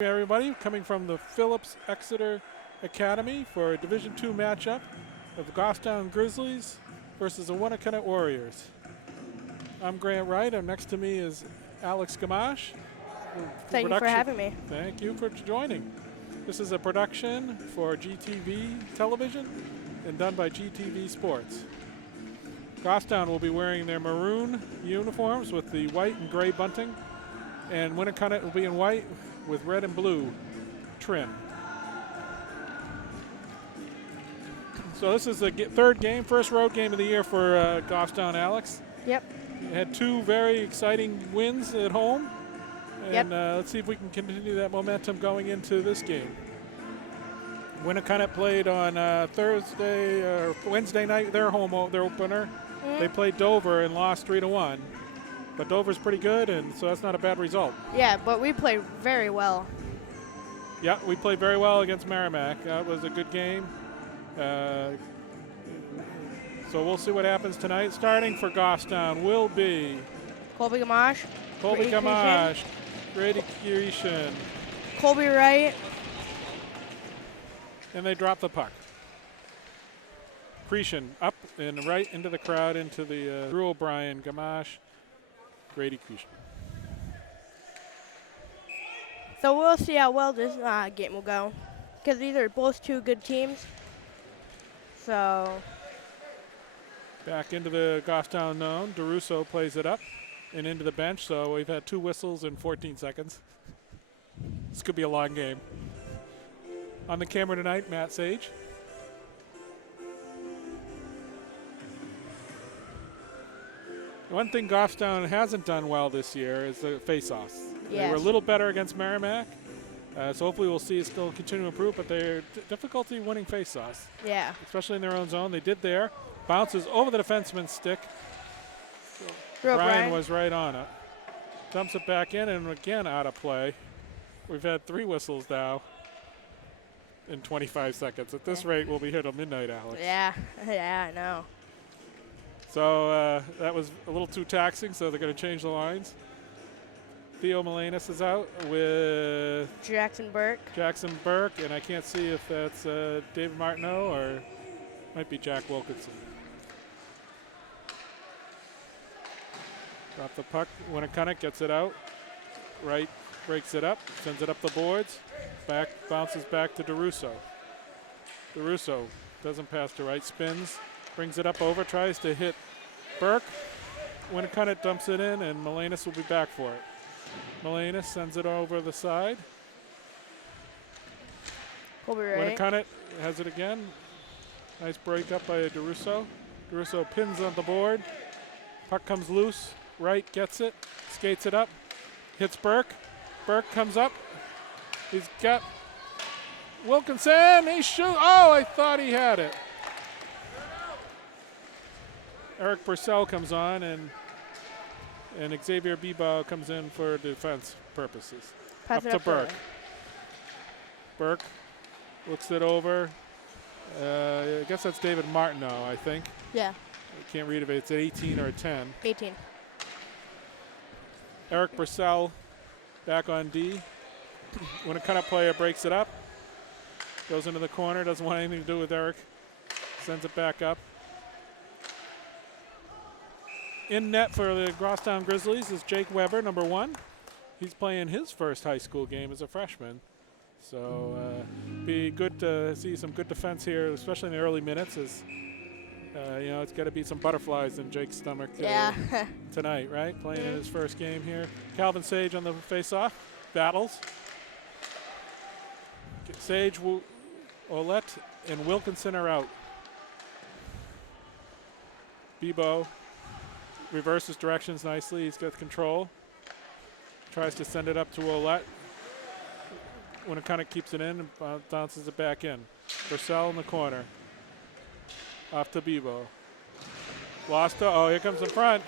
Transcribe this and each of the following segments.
Everybody, coming from the Phillips Exeter Academy for a Division II matchup of the Goffstown Grizzlies versus the Winnacunnett Warriors. I'm Grant Wright, and next to me is Alex Gamache. Thank you for having me. Thank you for joining. This is a production for GTV Television and done by GTV Sports. Goffstown will be wearing their maroon uniforms with the white and gray bunting, and Winnacunnett will be in white with red and blue trim. So this is the third game, first road game of the year for Goffstown, Alex. Yep. We had two very exciting wins at home, and let's see if we can continue that momentum going into this game. Winnacunnett played on Wednesday night, their opener. They played Dover and lost 3-1. But Dover's pretty good, and so that's not a bad result. Yeah, but we played very well. Yeah, we played very well against Merrimack. That was a good game. So we'll see what happens tonight. Starting for Goffstown will be Colby Gamache. Grady Creation. Colby Wright. And they drop the puck. Creation up and right into the crowd, into the Drew O'Brien, Gamache, Grady Creation. So we'll see how well this game will go, because these are both two good teams. So back into the Goffstown zone, DeRusso plays it up and into the bench. So we've had two whistles in 14 seconds. This could be a long game. On the camera tonight, Matt Sage. One thing Goffstown hasn't done well this year is the face-offs. Yes. They were a little better against Merrimack, so hopefully we'll see it still continue to improve, but they're difficulty winning face-offs. Yeah. Especially in their own zone. They did there. Bounces over the defenseman's stick. Brian was right on it. Dumps it back in, and again out of play. We've had three whistles now in 25 seconds. At this rate, we'll be here till midnight, Alex. Yeah, I know. So that was a little too taxing, so they're going to change the lines. Theo Melanis is out with Jackson Burke, and I can't see if that's David Martineau or might be Jack Wilkinson. Drop the puck. Winnacunnett gets it out. Wright breaks it up, sends it up the boards. Back, bounces back to DeRusso. DeRusso doesn't pass to Wright, spins. Brings it up over, tries to hit Burke. Winnacunnett dumps it in, and Melanis will be back for it. Melanis sends it over the side. Winnacunnett has it again. Nice break up by DeRusso. DeRusso pins on the board. Puck comes loose. Wright gets it, skates it up, hits Burke. Burke comes up. He's got Wilkinson. He shoots. Oh, I thought he had it. Eric Purcell comes on, and Xavier Bebo comes in for defense purposes. Pass up to Burke. Burke looks it over. I guess that's David Martineau, I think. Yeah. I can't read if it's an 18 or a 10. 18. Eric Purcell back on D. When a cut-up player breaks it up, goes into the corner, doesn't want anything to do with Eric, sends it back up. In net for the Goffstown Grizzlies is Jake Weber, number 1. He's playing his first high school game as a freshman. So be good to see some good defense here, especially in the early minutes. As it's got to be some butterflies in Jake's stomach tonight, right? Playing in his first game here. Calvin Sage on the face-off, battles. Sage, Olette, and Wilkinson are out. Bebo reverses directions nicely. He's got control. Tries to send it up to Olette. When it kind of keeps it in and bounces it back in. Purcell in the corner. Off to Bebo. Lost. Oh, here comes in front.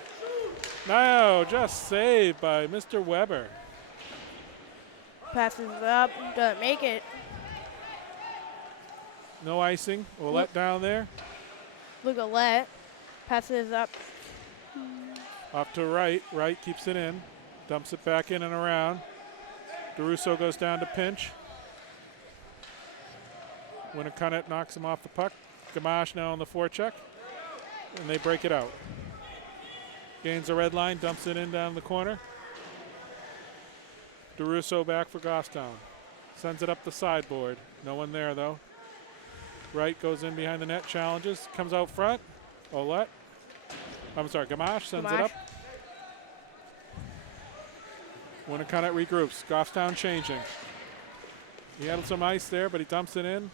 No, just saved by Mr. Weber. Passes up, doesn't make it. No icing. Olette down there. Look at Olette. Passes up. Off to Wright. Wright keeps it in. Dumps it back in and around. DeRusso goes down to pinch. Winnacunnett knocks him off the puck. Gamache now on the forecheck, and they break it out. Gains the red line, dumps it in down the corner. DeRusso back for Goffstown. Sends it up the sideboard. No one there, though. Wright goes in behind the net, challenges, comes out front. Gamache sends it up. Winnacunnett regroups. Goffstown changing. He had some ice there, but he dumps it in.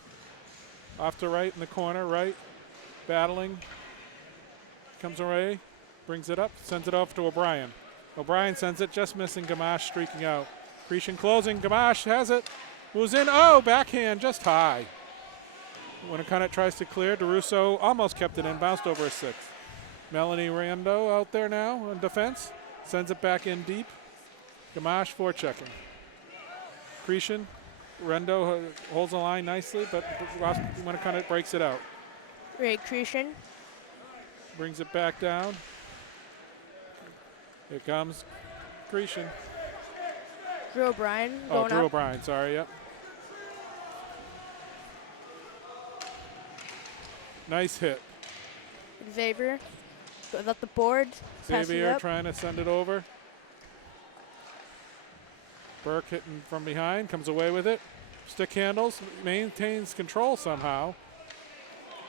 Off to Wright in the corner. Wright battling. Comes away. Brings it up. Sends it off to O'Brien. O'Brien sends it, just missing. Gamache streaking out. Cretion closing. Gamache has it. Moves in. Oh, backhand just high. Winnacunnett tries to clear. DeRusso almost kept it in. Bounced over a sixth. Melanie Rando out there now in defense. Sends it back in deep. Gamache forechecking. Cretion. Rendo holds the line nicely, but Winnacunnett breaks it out. Great Cretion. Brings it back down. Here comes Cretion. Drew O'Brien. Oh, Drew O'Brien, sorry, yep. Nice hit. Xavier goes up the board. Xavier trying to send it over. Burke hitting from behind, comes away with it. Stick handles, maintains control somehow.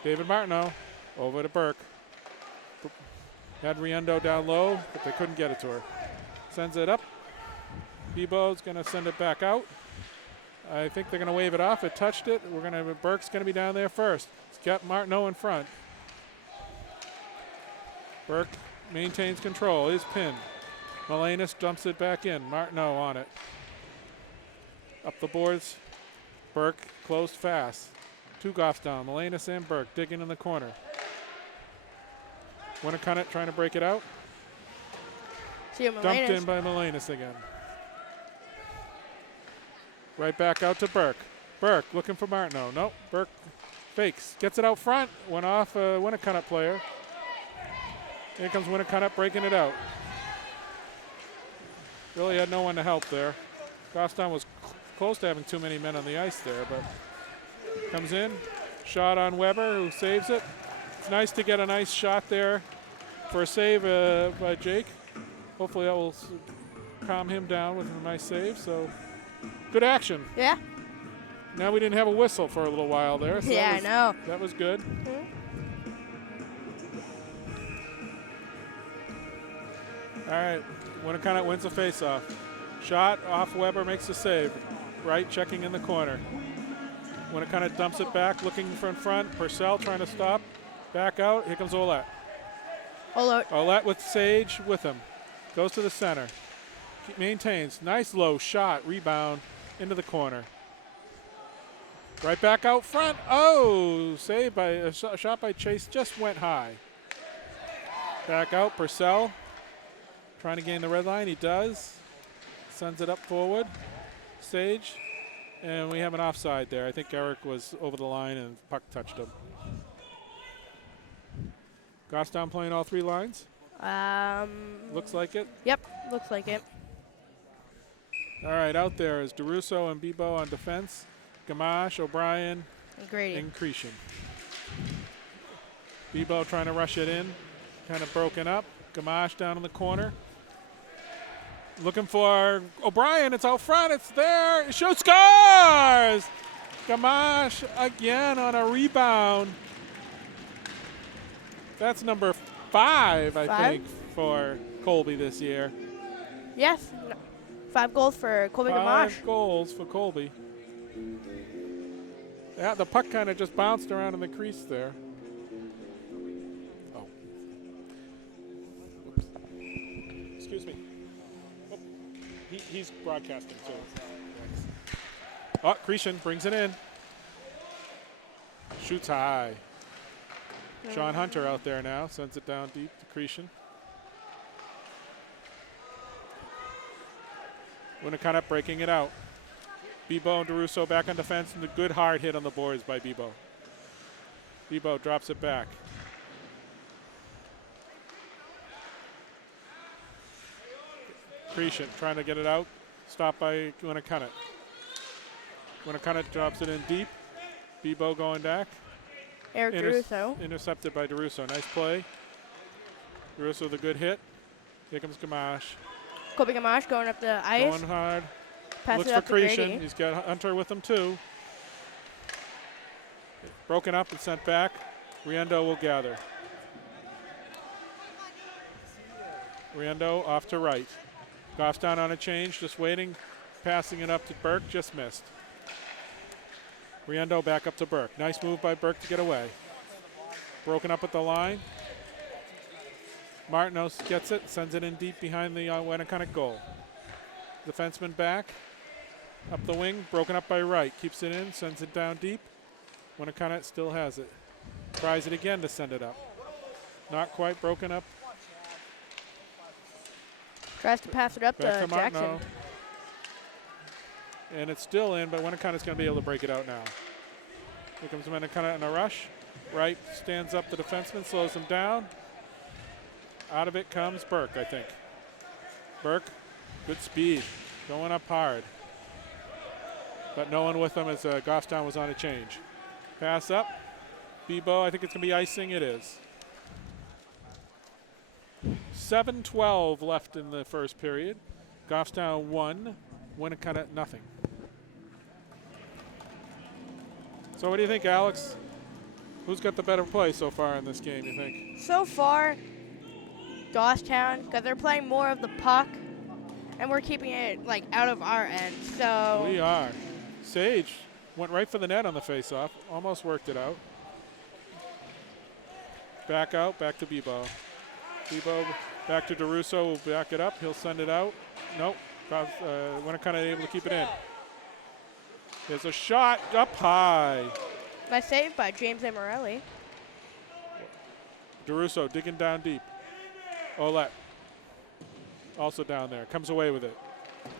David Martineau over to Burke. Had Riendo down low, but they couldn't get it to her. Sends it up. Bebo's going to send it back out. I think they're going to wave it off. It touched it. Burke's going to be down there first. He's got Martineau in front. Burke maintains control. Is pinned. Melenis dumps it back in. Martineau on it. Up the boards. Burke closed fast. Two Goffstown. Melenis and Burke digging in the corner. Winnacunnett trying to break it out. Dumped in by Melenis again. Right back out to Burke. Burke looking for Martineau. Nope. Burke fakes. Gets it out front. Went off a Winnacunnett player. Here comes Winnacunnett breaking it out. Really had no one to help there. Goffstown was close to having too many men on the ice there, but comes in. Shot on Weber, who saves it. It's nice to get a nice shot there for a save by Jake. Hopefully that will calm him down with a nice save. So good action. Yeah. Now we didn't have a whistle for a little while there. So yeah, I know. That was good. All right, Winnacunnett wins the faceoff. Shot off Weber, makes the save. Wright checking in the corner. Winnacunnett dumps it back, looking for in front. Purcell trying to stop. Back out. Here comes Ouellette. Ouellette with Sage with him. Goes to the center. Maintains. Nice low shot. Rebound into the corner. Right back out front. Oh, saved by a shot by Chase. Just went high. Back out. Purcell trying to gain the red line. He does. Sends it up forward. Sage. And we have an offside there. I think Eric was over the line and puck touched him. Goffstown playing all three lines? Looks like it. Yep, looks like it. All right, out there is DeRusso and Bebo on defense. Gamache, O'Brien, and Cretion. Bebo trying to rush it in. Kind of broken up. Gamache down in the corner. Looking for O'Brien. It's out front. It's there. It shoots. Scores! Gamache again on a rebound. That's number 5, I think, for Colby this year. Yes. 5 goals for Colby Gamache. 5 goals for Colby. Yeah, the puck kind of just bounced around in the crease there. Oh. Oops. Excuse me. Oh. He's broadcasting too. Oh, Cretion brings it in. Shoots high. Sean Hunter out there now. Sends it down deep to Cretion. Winnacunnett breaking it out. Bebo and DeRusso back on defense, and a good hard hit on the boards by Bebo. Bebo drops it back. Cretion trying to get it out. Stopped by Winnacunnett. Winnacunnett drops it in deep. Bebo going back. Eric DeRusso. Intercepted by DeRusso. Nice play. DeRusso with a good hit. Here comes Gamache. Kobe Gamache going up the ice. Going hard. Pass Looks it for up to Grady. Cretion. He's got Hunter with him too. Broken up and sent back. Riendo will gather. Riendo off to right. Goffstown on a change, just waiting. Passing it up to Burke, just missed. Riendo back up to Burke. Nice move by Burke to get away. Broken up at the line. Martinos gets it, sends it in deep behind the Winnacunnett goal. Defenseman back. Up the wing, broken up by Wright. Keeps it in, sends it down deep. Winnacunnett still has it. Tries it again to send it up. Not quite broken up. Tries to pass it up Back to Jackson. Martineau. And it's still in, but Winnacunnet's going to be able to break it out now. Here comes Winnacunnett in a rush. Wright stands up the defenseman, slows him down. Out of it comes Burke, I think. Burke, good speed, going up hard. But no one with him as Goffstown was on a change. Pass up. Bebo, I think it's going to be icing. It is. 7:12 left in the first period. Goffstown 1, Winnacunnett nothing. So what do you think, Alex? Who's got the better play so far in this game, you think? So far, Goffstown, because they're playing more of the puck, and we're keeping it like out of our end. So We are. Sage went right for the net on the faceoff. Almost worked it out. Back out, back to Bebo. Bebo back to DeRusso, will back it up. He'll send it out. Nope. Winnacunnett able to keep it in. There's a shot up high. nice save by James Amorelli. DeRusso digging down deep. Olette also down there. Comes away with it.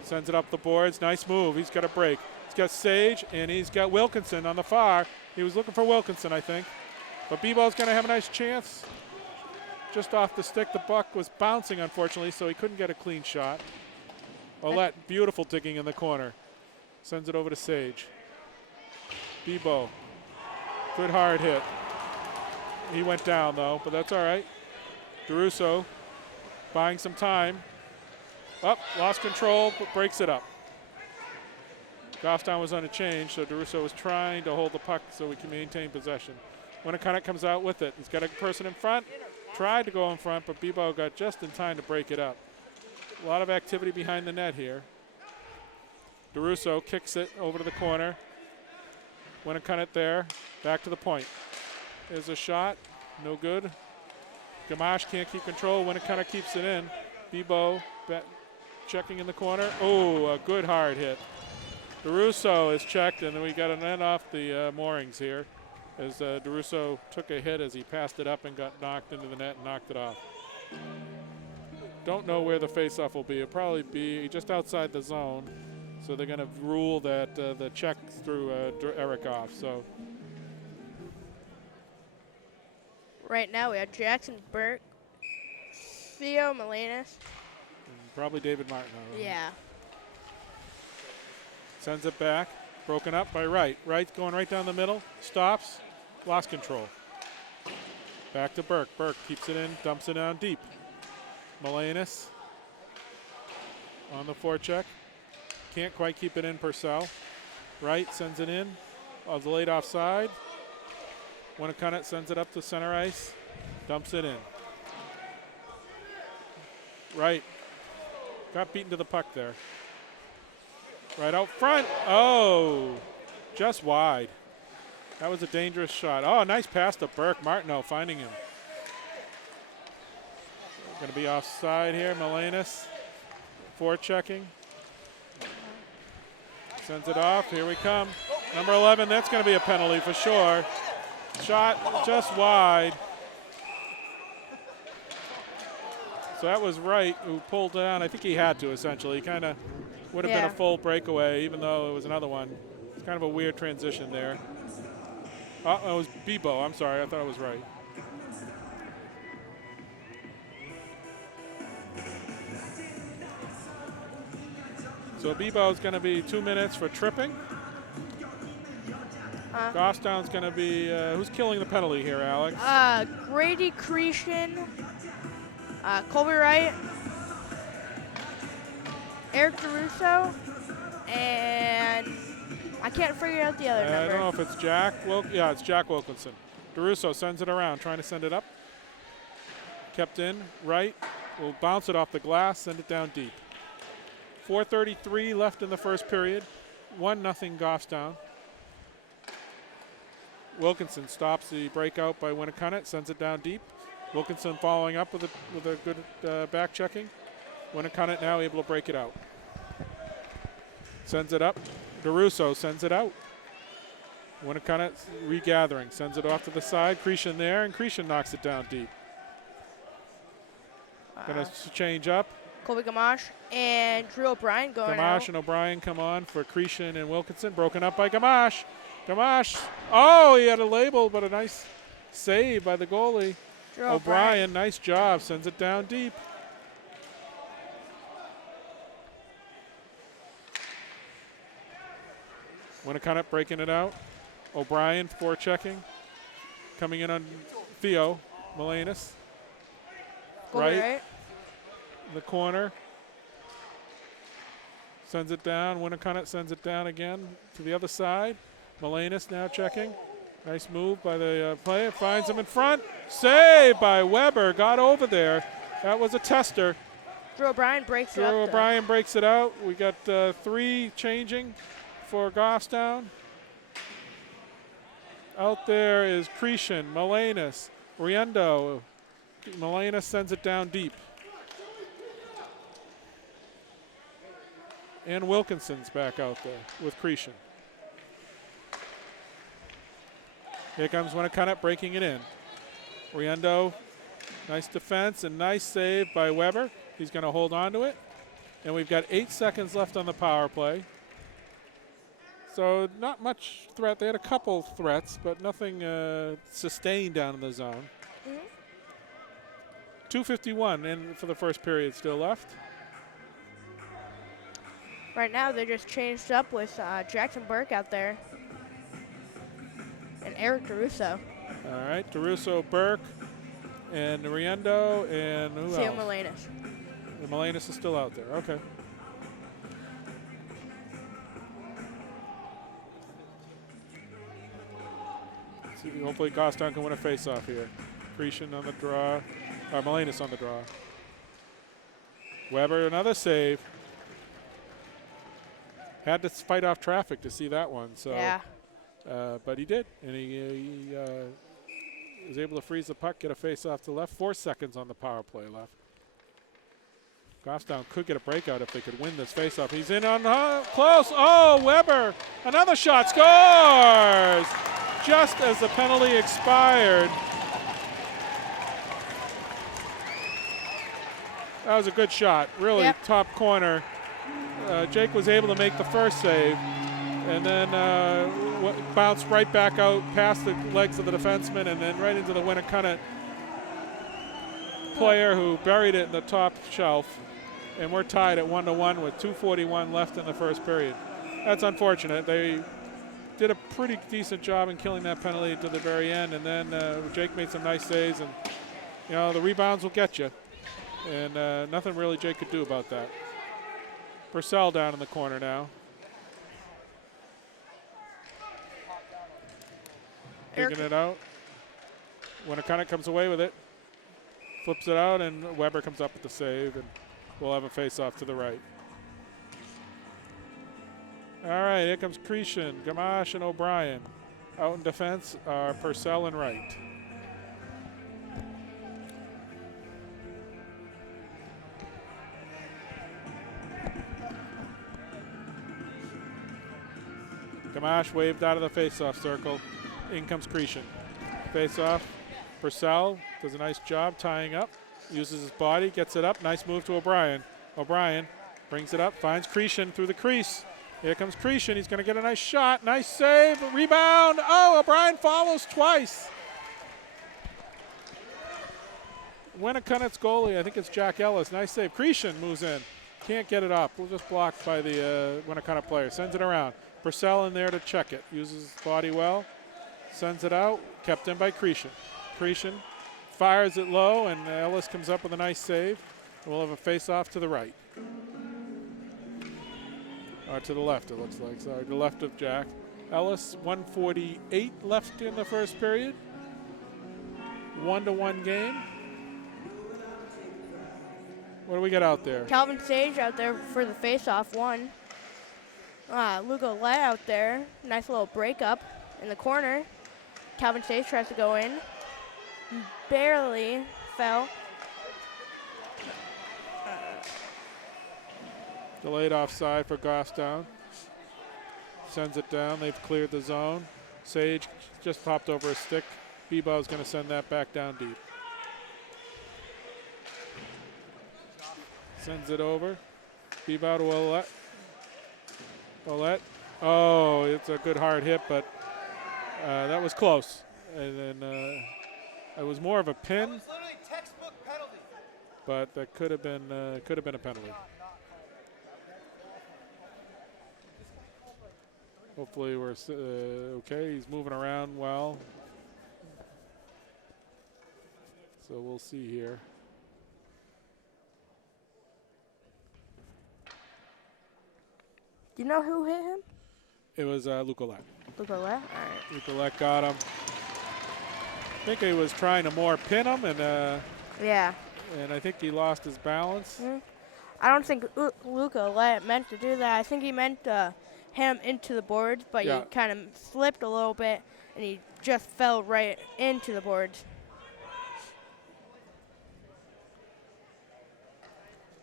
Sends it up the boards. Nice move. He's got a break. He's got Sage, and he's got Wilkinson on the far. He was looking for Wilkinson, I think. But Bebo's going to have a nice chance. Just off the stick. The puck was bouncing, unfortunately, so he couldn't get a clean shot. Olette, beautiful digging in the corner. Sends it over to Sage. Bebo. Good hard hit. He went down, though, but that's all right. DeRusso buying some time. Up, lost control, but breaks it up. Goffstown was on a change, so DeRusso was trying to hold the puck so we can maintain possession. Winnacunnett comes out with it. He's got a person in front. Tried to go in front, but Bebo got just in time to break it up. A lot of activity behind the net here. DeRusso kicks it over to the corner. Winnacunnett there. Back to the point. There's a shot. No good. Gamache can't keep control. Winnacunnett keeps it in. Bebo checking in the corner. Oh, a good hard hit. DeRusso is checked, and then we got a net off the moorings here as DeRusso took a hit as he passed it up and got knocked into the net and knocked it off. Don't know where the faceoff will be. It'll probably be just outside the zone. So they're going to rule that the check threw Eric off. So Right now we have Jackson Burke, Theo Melenas. probably David Martineau. Yeah. Sends it back. Broken up by Wright. Wright going right down the middle. Stops. Lost control. Back to Burke. Burke keeps it in. Dumps it down deep. Melenas on the forecheck. Can't quite keep it in. Purcell. Wright sends it in. The late offside. Winnacunnett sends it up to center ice. Dumps it in. Wright got beaten to the puck there. Right out front. Oh, just wide. That was a dangerous shot. Oh, nice pass to Burke. Martineau finding him. Going to be offside here. Melenas forechecking. Sends it off. Here we come. Number 11, that's going to be a penalty for sure. Shot just wide. So that was Wright who pulled down. I think he had to, essentially. Kind of would have been a full breakaway, even though it was another one. It's kind of a weird transition there. Oh, it was Bebo. I'm sorry. I thought it was Wright. So Bebo is going to be 2 minutes for tripping. Goffstown's going to be, who's killing the penalty here, Alex? Grady Cretion, Colby Wright, Eric DeRusso, and I can't figure out the other number. I don't know if it's Jack. Yeah, it's Jack Wilkinson. DeRusso sends it around, trying to send it up. Kept in, right. Will bounce it off the glass, send it down deep. 4:33 left in the first period. 1-0 Goffstown. Wilkinson stops the breakout by Winnacunnett, sends it down deep. Wilkinson following up with a good back checking. Winnacunnett now able to break it out. Sends it up. DeRusso sends it out. Winnacunnett regathering, sends it off to the side. Cretion there, and Cretion knocks it down deep. Going to change up. Colby Gamache and Drew O'Brien going out. Gamache and O'Brien come on for Cretion and Wilkinson. Broken up by Gamache. Gamache. Oh, he had a label, but a nice save by the goalie. Drew O'Brien, nice job. Sends it down deep. Winnacunnett breaking it out. O'Brien forechecking. Coming in on Theo Melanis. Right. In the corner. Sends it down. Winnacunnett sends it down again to the other side. Melanis now checking. Nice move by the player. Finds him in front. Save by Weber. Got over there. That was a tester. Drew O'Brien breaks it up. Drew O'Brien breaks it out. We got 3 changing for Goffstown. Out there is Cretion, Melanis, Riendo. Melanis sends it down deep. And Wilkinson's back out there with Cretion. Here comes Winnacunnett breaking it in. Riendo, nice defense and nice save by Weber. He's going to hold on to it. And we've got 8 seconds left on the power play. So not much threat. They had a couple threats, but nothing sustained down in the zone. 2:51 in for the first period still left. Right now they just changed up with Jackson Burke out there. And Eric DeRusso. All right, DeRusso, Burke, and Riendo, and who Theo else? Melanis. The Melanis is still out there. Okay. See, hopefully Goffstown can win a face-off here. Cretion on the draw, or Melanis on the draw. Weber, another save. Had to fight off traffic to see that one. So. Yeah. But he did, and he was able to freeze the puck, get a face-off to the left. 4 seconds on the power play left. Goffstown could get a breakout if they could win this face-off. He's in on close. Oh, Weber, another shot, scores! Just as the penalty expired. That was a good shot, really top corner. Jake was able to make the first save. And then bounced right back out past the legs of the defenseman and then right into the Winnacunnett player who buried it in the top shelf. And we're tied at 1-1 with 2:41 left in the first period. That's unfortunate. They did a pretty decent job in killing that penalty to the very end. And then Jake made some nice saves. And, you know, the rebounds will get you. And nothing really Jake could do about that. Purcell down in the corner now. Digging it out. Winnacunnett comes away with it. Flips it out, and Weber comes up with the save, and we'll have a face-off to the right. All right, here comes Cretion, Gamache, and O'Brien. Out in defense are Purcell and Wright. Gamache waved out of the face-off circle. In comes Cretion. Face-off. Purcell does a nice job tying up. Uses his body, gets it up. Nice move to O'Brien. O'Brien brings it up, finds Cretion through the crease. Here comes Cretion. He's going to get a nice shot. Nice save. Rebound. Oh, O'Brien follows twice. Winnacunnet's goalie, I think it's Jack Ellis. Nice save. Cretion moves in. Can't get it up. We'll just blocked by the Winnacunnett player. Sends it around. Purcell in there to check it. Uses his body well. Sends it out. Kept in by Cretion. Cretion fires it low, and Ellis comes up with a nice save. We'll have a face-off to the right. Or to the left, it looks like. Sorry, to the left of Jack. Ellis, 1:48 left in the first period. 1-1 game. What do we got out there? Calvin Sage out there for the face-off one. Luca Lett out there. Nice little breakup in the corner. Calvin Sage tries to go in. Barely fell. Delayed offside for Goffstown. Sends it down. They've cleared the zone. Sage just popped over a stick. Bebo's going to send that back down deep. Sends it over. Bebo to Ouellette. Ouellette. Oh, it's a good hard hit, but that was close. And then it was more of a pin, but that could have been a penalty. Hopefully we're okay. He's moving around well. So we'll see here. Do you know who hit him? It was Luca Lett. Luca Lett? All right. Luca Lett got him. I think he was trying to more pin him, and Yeah. and I think he lost his balance. I don't think Luca Lett meant to do that. I think he meant to hit him into the boards, but Yeah. he kind of slipped a little bit, and he just fell right into the boards.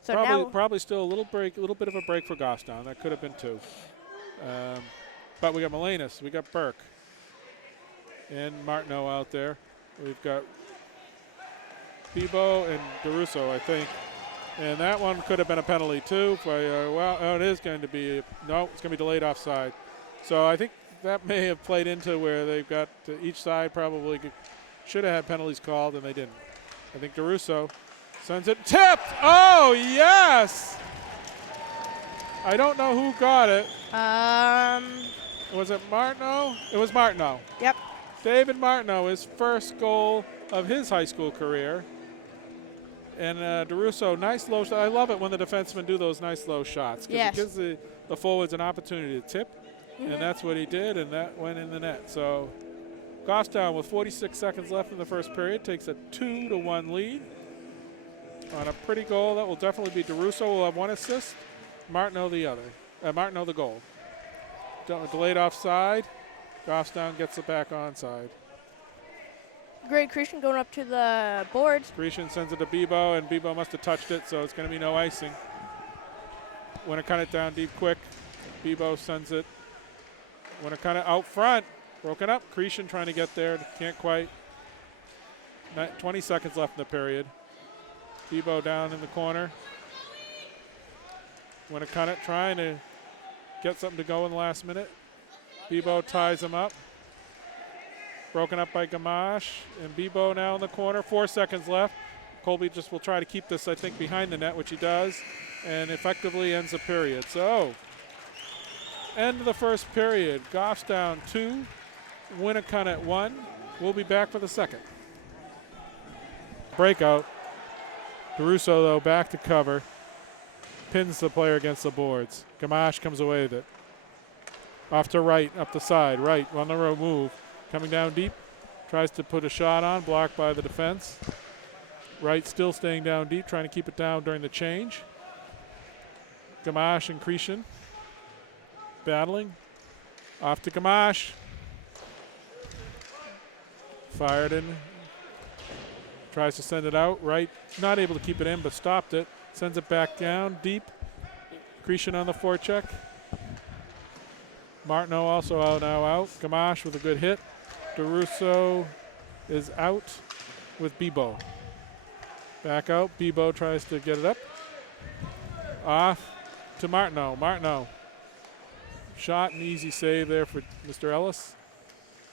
So Probably still a little bit of a break for Goffstown. That could have been 2. But we got Melenas, we got Burke, and Martineau out there. We've got Bebo and DeRusso, I think. And that one could have been a penalty too. It is going to be, no, it's going to be delayed offside. So I think that may have played into where they've got each side probably should have had penalties called, and they didn't. I think DeRusso sends it, tipped! Oh, yes! I don't know who got it. Was it Martineau? It was Martineau. Yep. David Martineau, his first goal of his high school career. And DeRusso, nice low shot. I love it when the defensemen do those nice low shots, because it gives the forwards an opportunity to tip, and that's what he did, and that went in the net. So Goffstown, with 46 seconds left in the first period, takes a 2-1 lead on a pretty goal. That will definitely be DeRusso will have 1 assist, Martineau the other. Martineau the goal. Delayed offside. Goffstown gets it back onside. Great Cretion going up to the boards. Cretion sends it to Bebo, and Bebo must have touched it, so it's going to be no icing. Winnacunnett down deep quick. Bebo sends it. Winnacunnett out front. Broken up. Cretion trying to get there. Can't quite. 20 seconds left in the period. Bebo down in the corner. Winnacunnett trying to get something to go in the last minute. Bebo ties him up. Broken up by Gamache, and Bebo now in the corner. 4 seconds left. Colby just will try to keep this, I think, behind the net, which he does, and effectively ends the period. So, end of the first period. Goffstown 2, Winnacunnett 1. We'll be back for the second. Breakout. DeRusso, though, back to cover. Pins the player against the boards. Gamache comes away with it. Off to right, up the side, right, on the row move. Coming down deep, tries to put a shot on, blocked by the defense. Wright still staying down deep, trying to keep it down during the change. Gamache and Cretion battling. Off to Gamache. Fired in. Tries to send it out. Wright not able to keep it in, but stopped it. Sends it back down deep. Cretion on the forecheck. Martineau also now out. Gamache with a good hit. DeRusso is out with Bebo. Back out. Bebo tries to get it up. Off to Martineau. Martineau. Shot and easy save there for Mr. Ellis.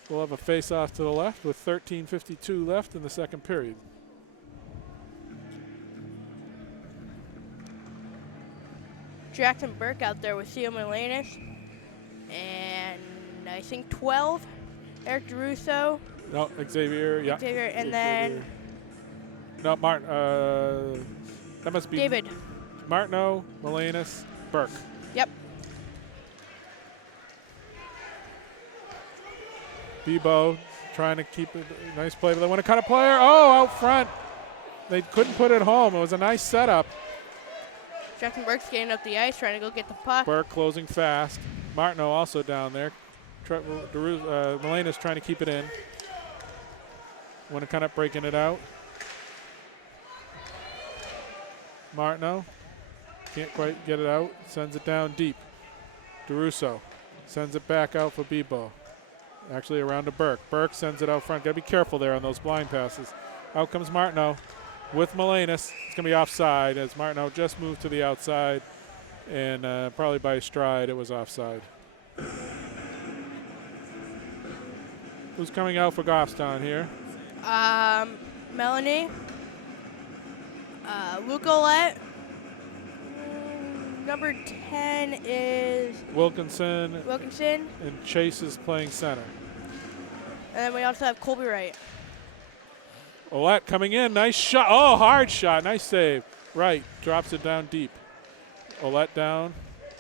We'll have a face-off to the left with 13:52 left in the second period. Jackson Burke out there with Theo Milanis. And I think 12, Eric DeRusso. No, Xavier, yeah. Xavier, and Xavier. then No, Martin. That must be David. Martineau, Milanis, Burke. Yep. Bebo trying to keep it. Nice play, but they want to cut a player. Oh, out front. They couldn't put it home. It was a nice setup. Jackson Burke's getting up the ice, trying to go get the puck. Burke closing fast. Martineau also down there. Milanis trying to keep it in. Winnacunnett breaking it out. Martineau can't quite get it out. Sends it down deep. DeRusso sends it back out for Bebo. Actually around to Burke. Burke sends it out front. Got to be careful there on those blind passes. Out comes Martineau with Milanis. It's going to be offside as Martineau just moved to the outside. And probably by stride it was offside. Who's coming out for Goffstown here? Melanie. Winnacunnett. Number 10 is Wilkinson. And Chase is playing center. And then we also have Colby Wright. Ouellette coming in. Nice shot. Oh, hard shot. Nice save. Right. Drops it down deep. Ouellette down.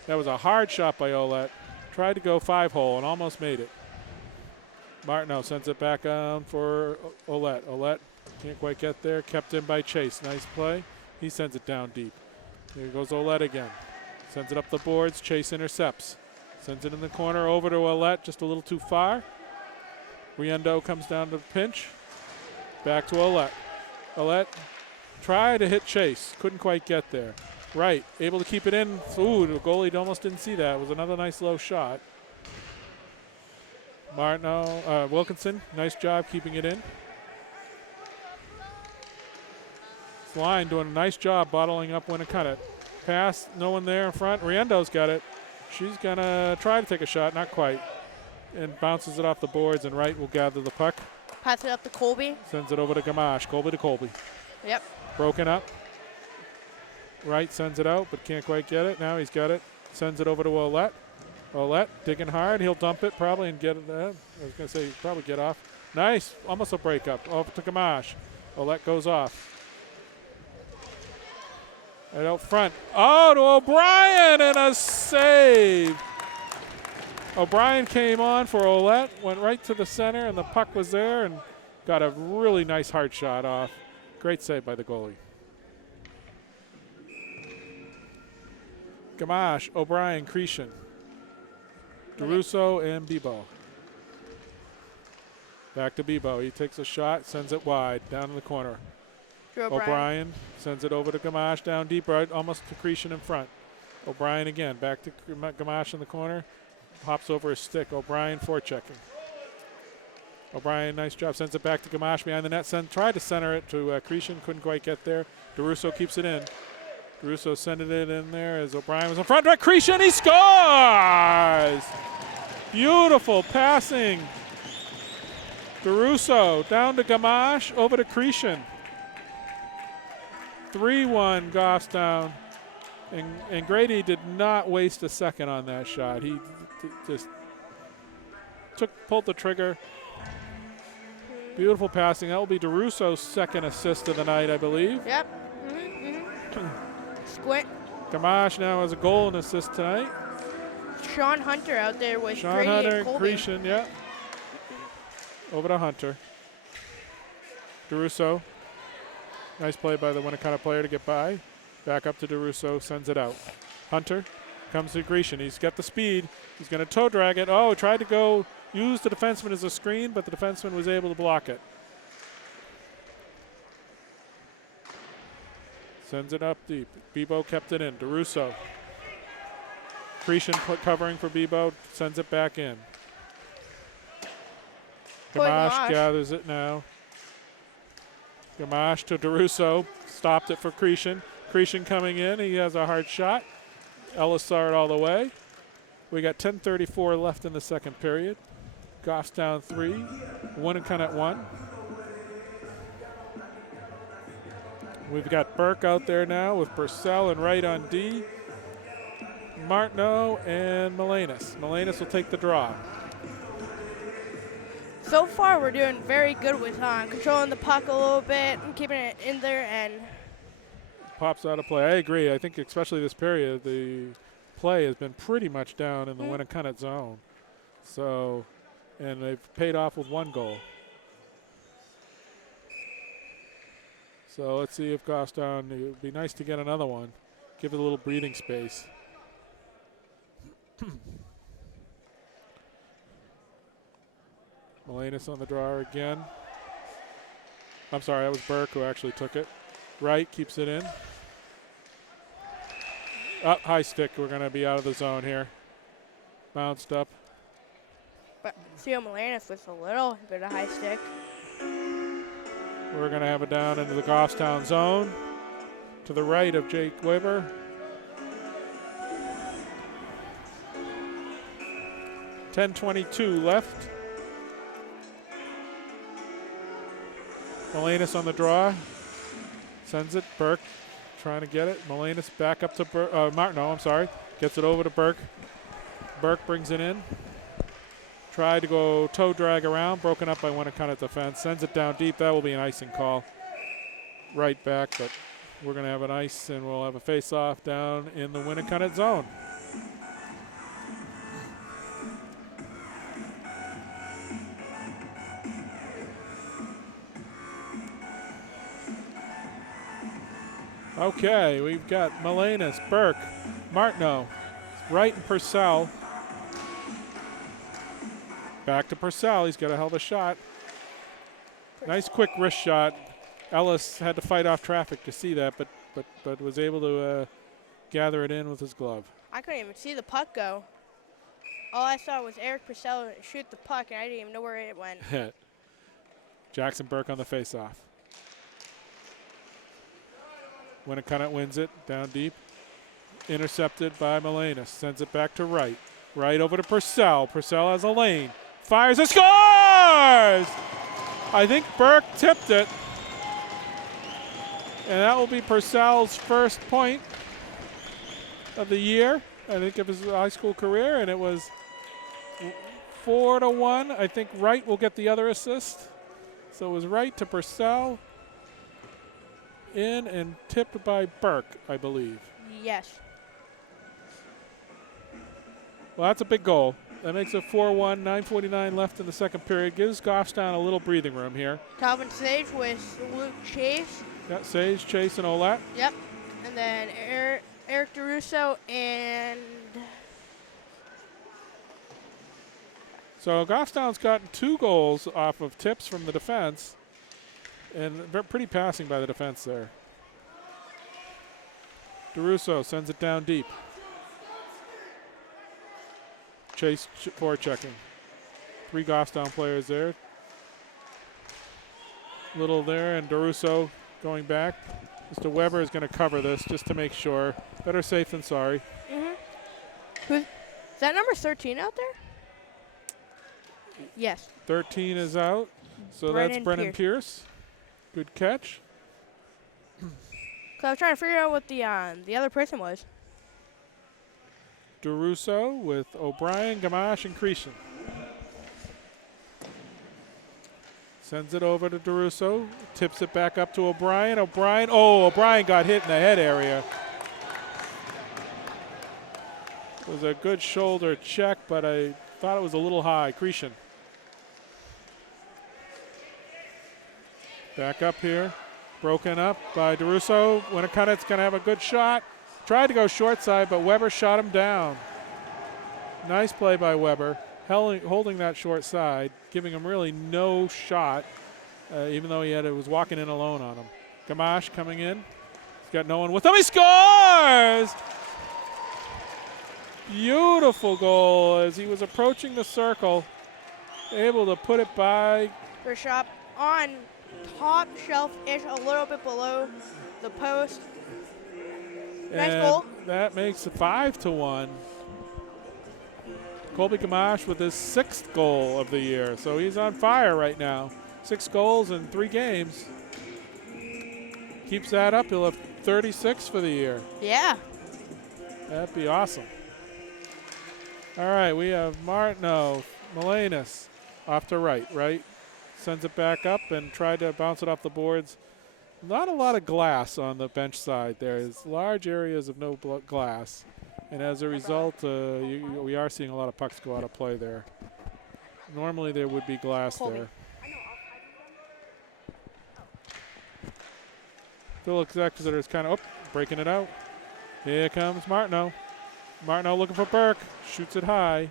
That was a hard shot by Ouellette. Tried to go 5-hole and almost made it. Martineau sends it back on for Ouellette. Ouellette can't quite get there. Kept in by Chase. Nice play. He sends it down deep. Here goes Ouellette again. Sends it up the boards. Chase intercepts. Sends it in the corner over to Ouellette. Just a little too far. Riendo comes down to the pinch. Back to Ouellette. Ouellette tried to hit Chase. Couldn't quite get there. Right. Able to keep it in. Ooh, the goalie almost didn't see that. It was another nice low shot. Wilkinson, nice job keeping it in. Line doing a nice job bottling up Winnacunnett. Pass, no one there in front. Riendo's got it. She's going to try to take a shot, not quite. And bounces it off the boards, and Wright will gather the puck. Pass it up to Colby. Sends it over to Gamache. Colby to Colby. Yep. Broken up. Wright sends it out, but can't quite get it. Now he's got it. Sends it over to Ouellette. Ouellette digging hard. He'll dump it probably and get it. I was going to say he'd probably get off. Nice. Almost a breakup. Over to Gamache. Ouellette goes off. Right out front. Oh, to O'Brien and a save. O'Brien came on for Ouellette, went right to the center, and the puck was there and got a really nice hard shot off. Great save by the goalie. Gamache, O'Brien, Cretion, DeRusso, and Bebo. Back to Bebo. He takes a shot, sends it wide, down in the corner. O'Brien sends it over to Gamache, down deep, right, almost to Cretion in front. O'Brien again, back to Gamache in the corner. Hops over his stick. O'Brien forechecking. O'Brien, nice job, sends it back to Gamache behind the net. Tried to center it to Cretion, couldn't quite get there. DeRusso keeps it in. DeRusso sending it in there as O'Brien was in front. Right, Cretion, he scores! Beautiful passing. DeRusso down to Gamache, over to Cretion. 3-1 Goffstown. And Grady did not waste a second on that shot. He just pulled the trigger. Beautiful passing. That will be DeRusso's second assist of the night, I believe. Yep. Squint. Gamache now has a goal and assist tonight. Sean Hunter out there with Sean Grady Hunter and Colby. Cretion, yeah. Over to Hunter. DeRusso. Nice play by the Winnacunnett player to get by. Back up to DeRusso, sends it out. Hunter comes to Cretion. He's got the speed. He's going to toe drag it. Oh, tried to go use the defenseman as a screen, but the defenseman was able to block it. Sends it up deep. Bebo kept it in. DeRusso. Cretion covering for Bebo, sends it back in. Gamache gathers it now. Gamache to DeRusso. Stopped it for Cretion. Cretion coming in. He has a hard shot. Ellis saw it all the way. We got 10:34 left in the second period. Goffstown 3, Winnacunnett 1. We've got Burke out there now with Purcell and Wright on D. Martineau, and Melenas. Melenas will take the draw. So far, we're doing very good with controlling the puck a little bit and keeping it in there. And Pops out of play. I agree. I think especially this period, the play has been pretty much down in the Winnacunnett zone. So, and they've paid off with 1 goal. So let's see if Goffstown, it would be nice to get another one. Give it a little breathing space. Melenas on the draw again. I'm sorry, that was Burke who actually took it. Wright keeps it in. Up, high stick. We're going to be out of the zone here. Bounced up. but Theo Melenas with a little bit of high stick. We're going to have it down into the Goffstown zone to the right of Jake Weber. .10:22 left. Melenas on the draw. Sends it. Burke trying to get it. Melenas back up to Martineau, I'm sorry. Gets it over to Burke. Burke brings it in. Tried to go toe drag around. Broken up by Winnacunnett defense. Sends it down deep. That will be an icing call. Right back, but we're going to have an ice, and we'll have a face-off down in the Winnacunnett zone. Okay, we've got Melenas, Burke, Martineau, Wright, and Purcell. Back to Purcell. He's got a hell of a shot. Nice quick wrist shot. Ellis had to fight off traffic to see that, but was able to gather it in with his glove. I couldn't even see the puck go. All I saw was Eric Purcell shoot the puck, and I didn't even know where it went. Jackson Burke on the faceoff. Winnacunnett wins it down deep. Intercepted by Melenas. Sends it back to Wright. Wright over to Purcell. Purcell has a lane. Fires and scores! I think Burke tipped it. And that will be Purcell's first point of the year, I think, of his high school career. And it was 4-1. I think Wright will get the other assist. So it was Wright to Purcell. In and tipped by Burke, I believe. Yes. Well, that's a big goal. That makes it 4-1, 9:49 left in the second period. Gives Goffstown a little breathing room here. Calvin Sage with Luke Chase. Got Sage, Chase, and Olat. Yep. And then Eric DeRusso and... So Goffstown's gotten 2 goals off of tips from the defense. And pretty passing by the defense there. DeRusso sends it down deep. Chase forechecking. 3 Goffstown players there. Little there, and DeRusso going back. Mr. Weber is going to cover this just to make sure. Better safe than sorry. Is that number 13 out there? Yes. 13 is out. So that's Brennan Pierce. Good catch. So I was trying to figure out what the other person was. DeRusso with O'Brien, Gamache, and Creason. Sends it over to DeRusso. Tips it back up to O'Brien. O'Brien got hit in the head area. It was a good shoulder check, but I thought it was a little high. Creason. Back up here. Broken up by DeRusso. Winnacunnet's going to have a good shot. Tried to go short side, but Weber shot him down. Nice play by Weber. Holding that short side, giving him really no shot, even though he was walking in alone on him. Gamache coming in. He's got no one with him. He scores! Beautiful goal as he was approaching the circle. Able to put it by. For shot on top shelf-ish, a little bit below the post. Nice goal. That makes it 5-1. Colby Gamache with his 6th goal of the year. So he's on fire right now. 6 goals in 3 games. Keeps that up, he'll have 36 for the year. Yeah. That'd be awesome. All right, we have Martineau, Melenas off to right. Sends it back up and tried to bounce it off the boards. Not a lot of glass on the bench side. There's large areas of no glass. And as a result, we are seeing a lot of pucks go out of play there. Normally there would be glass there. Phillips Exeter is kind of breaking it out. Here comes Martineau. Martineau looking for Burke. Shoots it high.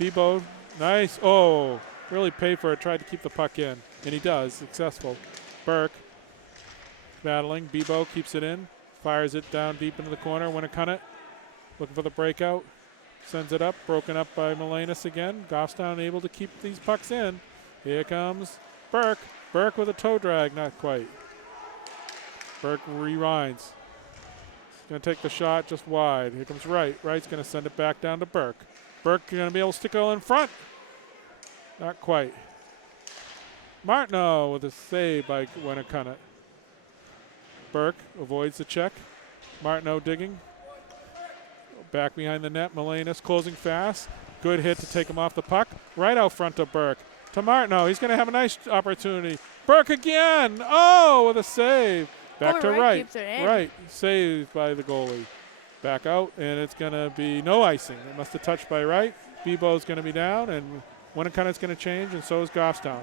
Bebo, nice. Oh, really paid for it. Tried to keep the puck in. And he does. Successful. Burke battling. Bebo keeps it in. Fires it down deep into the corner. Winnacunnett looking for the breakout. Sends it up. Broken up by Melenas again. Goffstown able to keep these pucks in. Here comes Burke. Burke with a toe drag. Not quite. Burke rewinds. Going to take the shot just wide. Here comes Wright. Wright's going to send it back down to Burke. Burke going to be able to stick it in front. Not quite. Martineau with a save by Winnacunnett. Burke avoids the check. Martineau digging. Back behind the net. Melenas closing fast. Good hit to take him off the puck. Right out front of Burke. To Martineau. He's going to have a nice opportunity. Burke again. Oh, with a save. Back to Wright. Right. Saved by the goalie. Back out, and it's going to be no icing. It must have touched by Wright. Bebo's going to be down, and Winnakunnett's going to change, and so is Goffstown.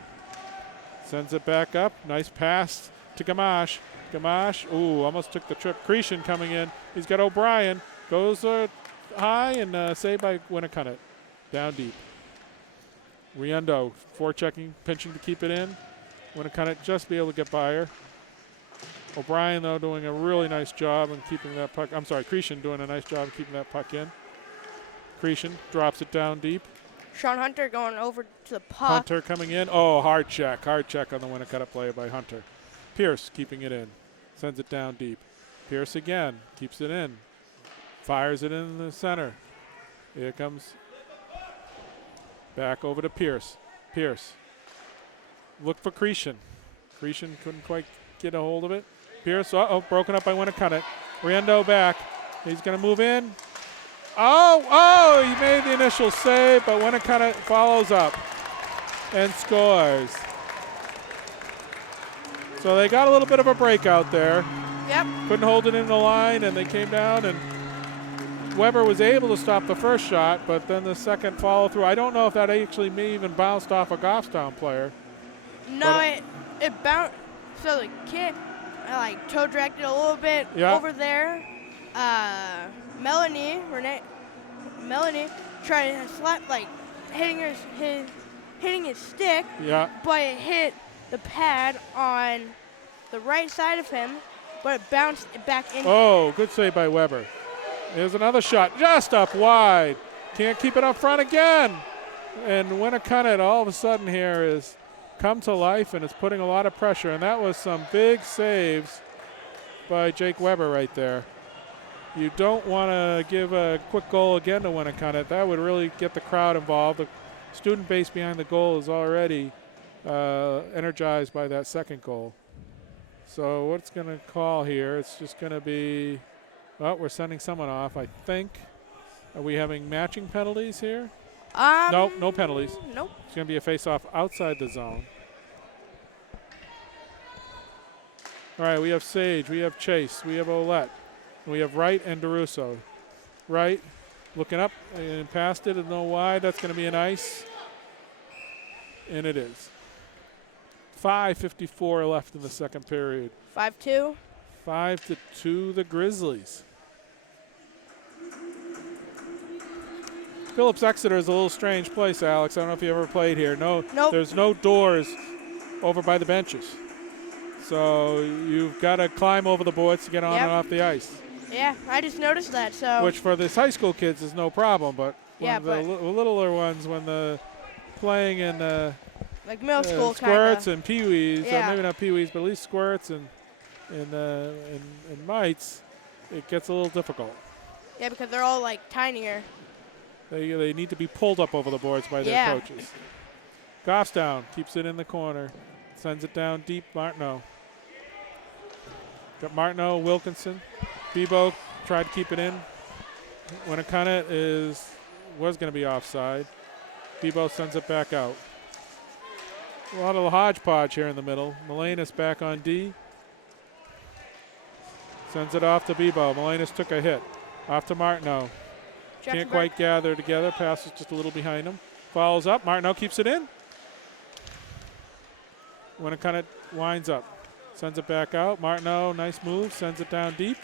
Sends it back up. Nice pass to Gamache. Gamache, ooh, almost took the trip. Cretion coming in. He's got O'Brien. Goes high and saved by Winnacunnett. Down deep. Riendo forechecking, pinching to keep it in. Winnacunnett just be able to get by her. O'Brien, though, doing a really nice job in keeping that puck. I'm sorry, Cretion doing a nice job of keeping that puck in. Cretion drops it down deep. Sean Hunter going over to the puck. Hunter coming in. Oh, hard check on the Winnacunnett play by Hunter. Pierce keeping it in. Sends it down deep. Pierce again. Keeps it in. Fires it in the center. Here comes back over to Pierce. Pierce. Look for Cretion. Cretion couldn't quite get a hold of it. Pierce, broken up by Winnacunnett. Riendo back. He's going to move in. Oh, he made the initial save, but Winnacunnett follows up and scores. So they got a little bit of a breakout there. Yep. Couldn't hold it in the line, and they came down, and Weber was able to stop the first shot, but then the second follow through. I don't know if that actually may even bounced off a Goffstown player. No, it bounced. So the kid, toe dragged it a little bit over there. Melanie tried to slap, hitting his stick. Yeah. But it hit the pad on the right side of him, but it bounced back in. Oh, good save by Weber. There's another shot, just up wide. Can't keep it up front again. And Winnacunnett all of a sudden here is come to life and is putting a lot of pressure. And that was some big saves by Jake Weber right there. You don't want to give a quick goal again to Winnacunnett. That would really get the crowd involved. The student base behind the goal is already energized by that second goal. So what's going to call here? It's just going to be, well, we're sending someone off, I think. Are we having matching penalties here? Nope, no penalties. Nope. It's going to be a face-off outside the zone. All right, we have Sage, we have Chase, we have Olette, we have Wright and DeRusso. Wright looking up and past it and no wide. That's going to be an ice. And it is. 5:54 left in the second period. 5-2. 5-2 the Grizzlies. Phillips Exeter is a little strange place, Alex. I don't know if you ever played here. Nope. There's no doors over by the benches. So you've got to climb over the boards to get on and off the ice. Yeah, I just noticed that. So which for this high school kids is no problem, but the littler ones, when the playing in like middle school squirts and peewees, or maybe not peewees, but at least squirts and mites, it gets a little difficult. Yeah, because they're all tinier. They need to be pulled up over the boards by their coaches. Goffstown keeps it in the corner, sends it down deep. Martineau. Got Martineau, Wilkinson. Bebo tried to keep it in. Winnacunnett is was going to be offside. Bebo sends it back out. A lot of hodgepodge here in the middle. Melenas back on D. Sends it off to Bebo. Melenas took a hit. Off to Martineau. Can't quite gather together. Passes just a little behind him. Follows up. Martineau keeps it in. Winnacunnett winds up. Sends it back out. Martineau, nice move. Sends it down deep.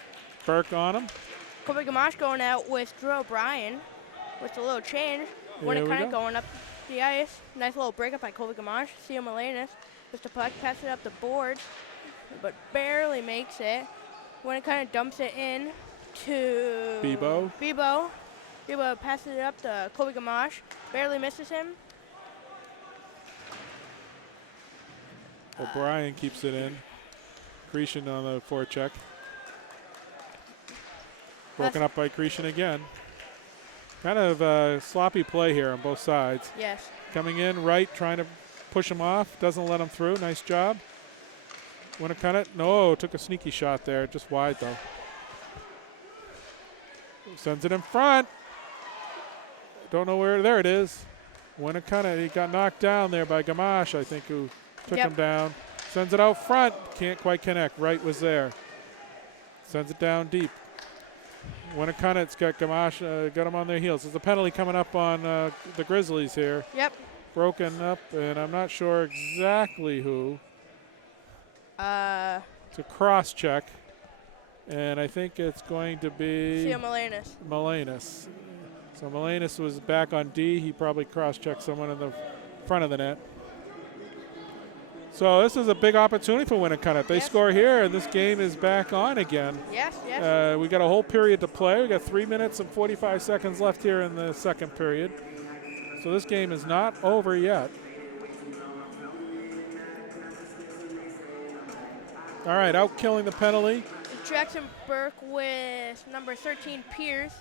Burke on him. Colby Gamache going out with Drew O'Brien with a little change. Winnacunnett going up the ice. Nice little breakup by Colby Gamache. Theo Melenas with the puck. Passes it up the board, but barely makes it. Winnacunnett dumps it in to Bebo. Bebo passes it up to Colby Gamache. Barely misses him. O'Brien keeps it in. Cretion on the forecheck. Broken up by Cretion again. Kind of sloppy play here on both sides. Yes. Coming in right, trying to push him off. Doesn't let him through. Nice job. Winnacunnett, no, took a sneaky shot there. Just wide, though. Sends it in front. Don't know where. There it is. Winnacunnett, he got knocked down there by Gamache, I think, who took him down. Sends it out front. Can't quite connect. Wright was there. Sends it down deep. Winnacunnet's got Gamache, got him on their heels. There's a penalty coming up on the Grizzlies here. Yep. Broken up, and I'm not sure exactly who. It's a cross check, and I think it's going to be Theo Melenas. Melenas. So Melenas was back on D. He probably cross-checked someone in the front of the net. So this is a big opportunity for Winnacunnett. They score here, and this game is back on again. Yes, yes. We got a whole period to play. We got 3 minutes and 45 seconds left here in the second period. So this game is not over yet. All right, out killing the penalty. Jackson Burke with number 13, Pierce.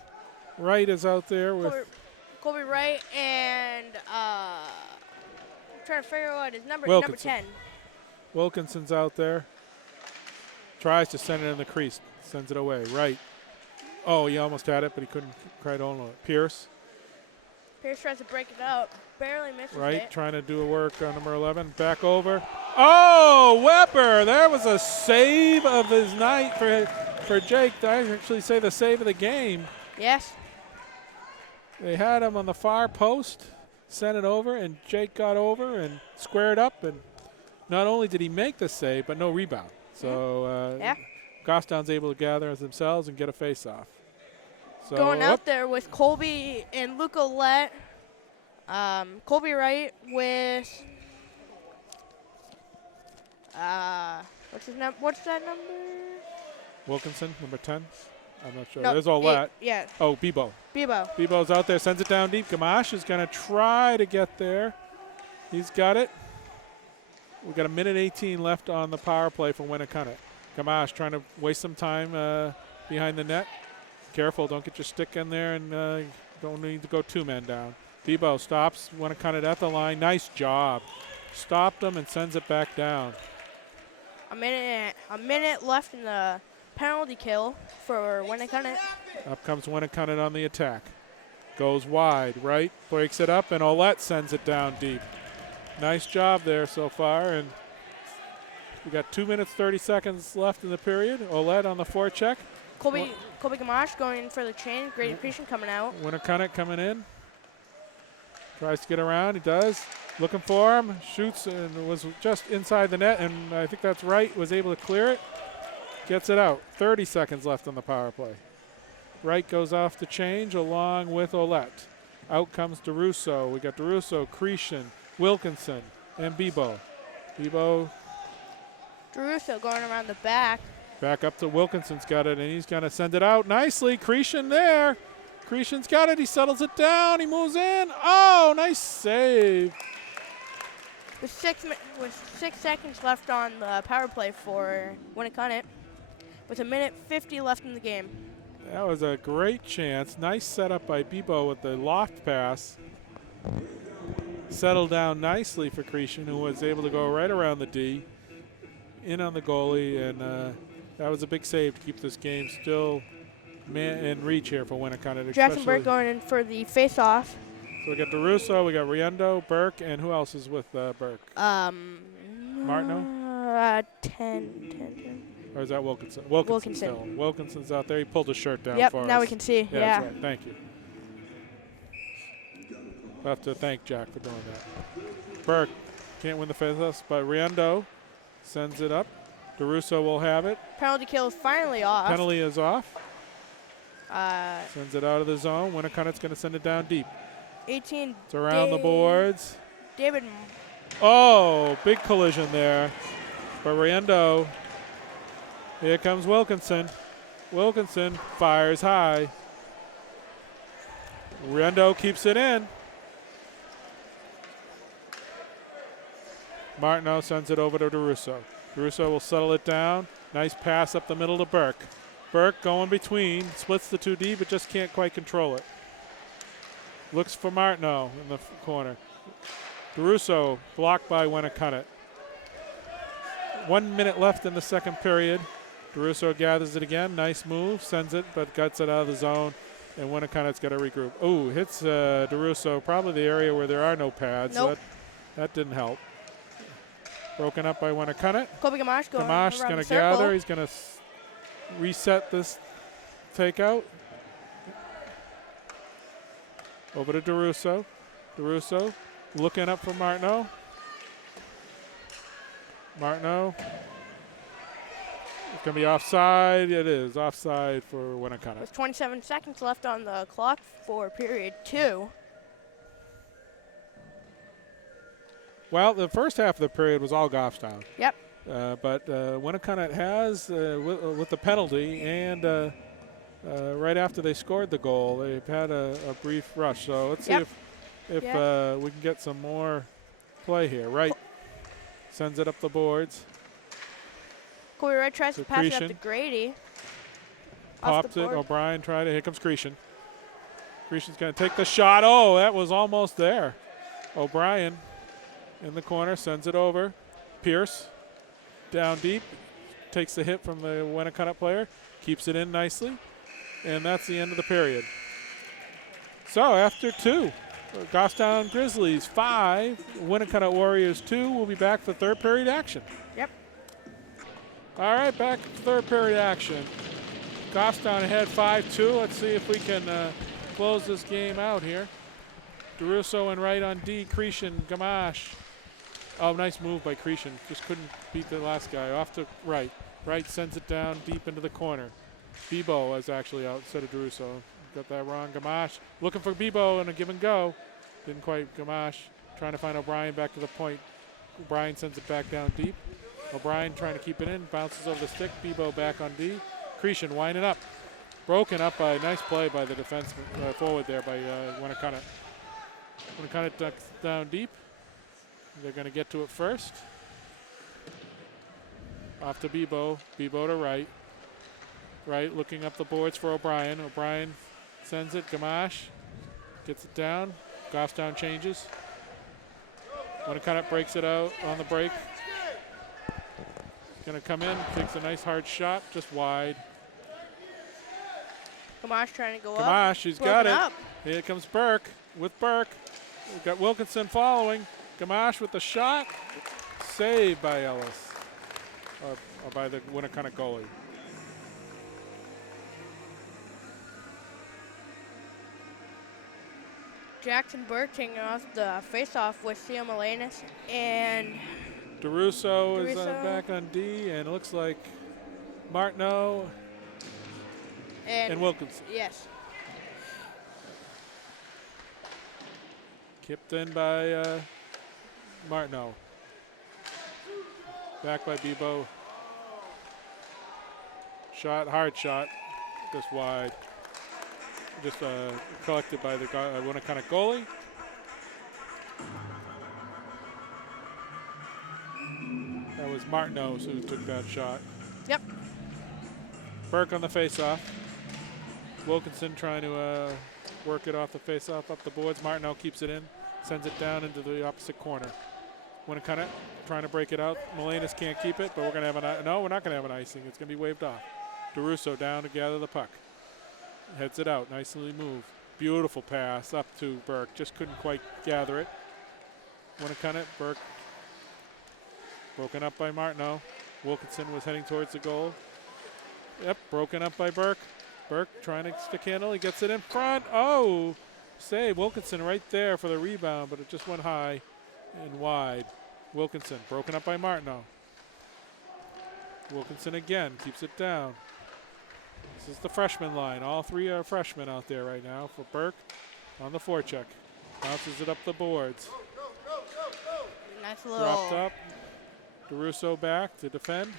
Wright is out there with Colby Wright and I'm trying to figure out his number. Wilkinson. Number 10. Wilkinson's out there. Tries to send it in the crease. Sends it away. Wright. Oh, he almost had it, but he couldn't quite hold on it. Pierce. Pierce tries to break it out. Barely misses Wright it. trying to do a work on number 11. Back over. Oh, Weber. There was a save of his night for Jake. I actually say the save of the game. Yes. They had him on the far post, sent it over, and Jake got over and squared up. And not only did he make the save, but no rebound. So Goffstown's able to gather themselves and get a face-off. So going out there with Colby and Luca Lett. Colby Wright with what's that number? Wilkinson, number 10. I'm not sure. No, There's Olette. Yeah. Oh, Bebo. Bebo's out there, sends it down deep. Gamache is going to try to get there. He's got it. We've got 1:18 left on the power play for Winnacunnett. Gamache trying to waste some time behind the net. Careful, don't get your stick in there, and don't need to go 2 men down. Bebo stops Winnacunnett at the line. Nice job. Stopped him and sends it back down. A minute left in the penalty kill for Winnacunnett. Up comes Winnacunnett on the attack. Goes wide, right? Breaks it up, and Olette sends it down deep. Nice job there so far, and we got 2 minutes, 30 seconds left in the period. Olette on the forecheck. Colby Gamache going for the change. Great Creation coming out. Winnacunnett coming in. Tries to get around. He does. Looking for him. Shoots and was just inside the net, and I think that's right. Was able to clear it. Gets it out. 30 seconds left on the power play. Wright goes off the change along with Olette. Out comes DeRusso. We got DeRusso, Cretion, Wilkinson, and Bebo. DeRusso going around the back. Back up to Wilkinson's got it, and he's going to send it out nicely. Cretion there. Cretion's got it. He settles it down. He moves in. Oh, nice save. With 6 seconds left on the power play for Winnacunnett, with 1:50 left in the game. That was a great chance. Nice setup by Bebo with the loft pass. Settled down nicely for Cretion, who was able to go right around the D, in on the goalie, and that was a big save to keep this game still man and reach here for Winnacunnett. Jackson Burke going in for the face-off. So we got DeRusso, we got Riendo, Burke, and who else is with Burke? Martineau? 10. Or is that Wilkinson? Wilkinson. Still. Wilkinson's out there. He pulled his shirt down for us. Yep, now we can see. Yeah. That's right. Thank you. We'll have to thank Jack for doing that. Burke can't win the face-offs, but Riendo sends it up. DeRusso will have it. Penalty kill is finally off. Penalty is off. Sends it out of the zone. Winnacunnet's going to send it down deep. 18. It's around the boards. David. Oh, big collision there. But Riendo. Here comes Wilkinson. Wilkinson fires high. Riendo keeps it in. Martineau sends it over to DeRusso. DeRusso will settle it down. Nice pass up the middle to Burke. Burke going between, splits the 2D, but just can't quite control it. Looks for Martineau in the corner. DeRusso blocked by Winnacunnett. 1 minute left in the second period. DeRusso gathers it again. Nice move, sends it, but guts it out of the zone. And Winnacunnet's got to regroup. Oh, hits DeRusso, probably the area where there are no pads. Nope. That didn't help. Broken up by Winnacunnett. Kobe Gamache going Gamache's going to gather. He's going to reset this takeout. Over to DeRusso. DeRusso looking up for Martineau. Martineau. It's going to be offside. It is offside for Winnacunnett. With 27 seconds left on the clock for period 2. Well, the first half of the period was all Goffstown. Yep. But Winnacunnett has, with the penalty and right after they scored the goal, they've had a brief rush. So let's see if we can get some more play here. Wright sends it up the boards. Corey Wright tries to pass it up to Grady. Pops it. O'Brien tried it. Here comes Cretion. Cretion's going to take the shot. Oh, that was almost there. O'Brien in the corner, sends it over. Pierce down deep, takes the hit from the Winnacunnett player, keeps it in nicely, and that's the end of the period. So after 2, Goffstown Grizzlies 5, Winnacunnett Warriors 2. We'll be back for third period action. Yep. All right, back to third period action. Goffstown ahead 5-2. Let's see if we can close this game out here. DeRusso and Wright on D. Cretion, Gamache. Oh, nice move by Cretion. Just couldn't beat the last guy. Off to Wright. Wright sends it down deep into the corner. Bebo is actually out instead of DeRusso. Got that wrong. Gamache looking for Bebo and a give and go. Didn't quite. Gamache trying to find O'Brien back to the point. O'Brien sends it back down deep. O'Brien trying to keep it in. Bounces over the stick. Bebo back on D. Cretion winding up. Broken up by a nice play by the defense forward there by Winnacunnett. Winnacunnett ducks down deep. They're going to get to it first. Off to Bebo. Bebo to Wright. Wright looking up the boards for O'Brien. O'Brien sends it. Gamache gets it down. Goffstown changes. Winnacunnett breaks it out on the break. Going to come in. Takes a nice hard shot. Just wide. Gamache trying to go up. Gamache, he's got it. Here comes Burke with Burke. We've got Wilkinson following. Gamache with the shot. Saved by Ellis. Or by the Winnacunnett goalie. Jackson Burke taking off the face-off with Theo Melanis. And DeRusso is back on D, and it looks like Martineau and Wilkinson. Yes. Kipped in by Martineau. Back by Bebo. Shot, hard shot, just wide. Just collected by the Winnacunnett goalie. That was Martineau who took that shot. Yep. Burke on the face-off. Wilkinson trying to work it off the face-off up the boards. Martineau keeps it in, sends it down into the opposite corner. Winnacunnett trying to break it out. Melanis can't keep it, but we're going to have no, we're not going to have an icing. It's going to be waved off. DeRusso down to gather the puck. Heads it out. Nicely moved. Beautiful pass up to Burke. Just couldn't quite gather it. Winnacunnett. Burke. Broken up by Martineau. Wilkinson was heading towards the goal. Yep, broken up by Burke. Burke trying to stick handle. He gets it in front. Oh, save. Wilkinson right there for the rebound, but it just went high and wide. Wilkinson broken up by Martineau. Wilkinson again keeps it down. This is the freshman line. All three are freshmen out there right now for Burke on the forecheck. Bounces it up the boards. Nice little. Dropped up. DeRusso back to defend.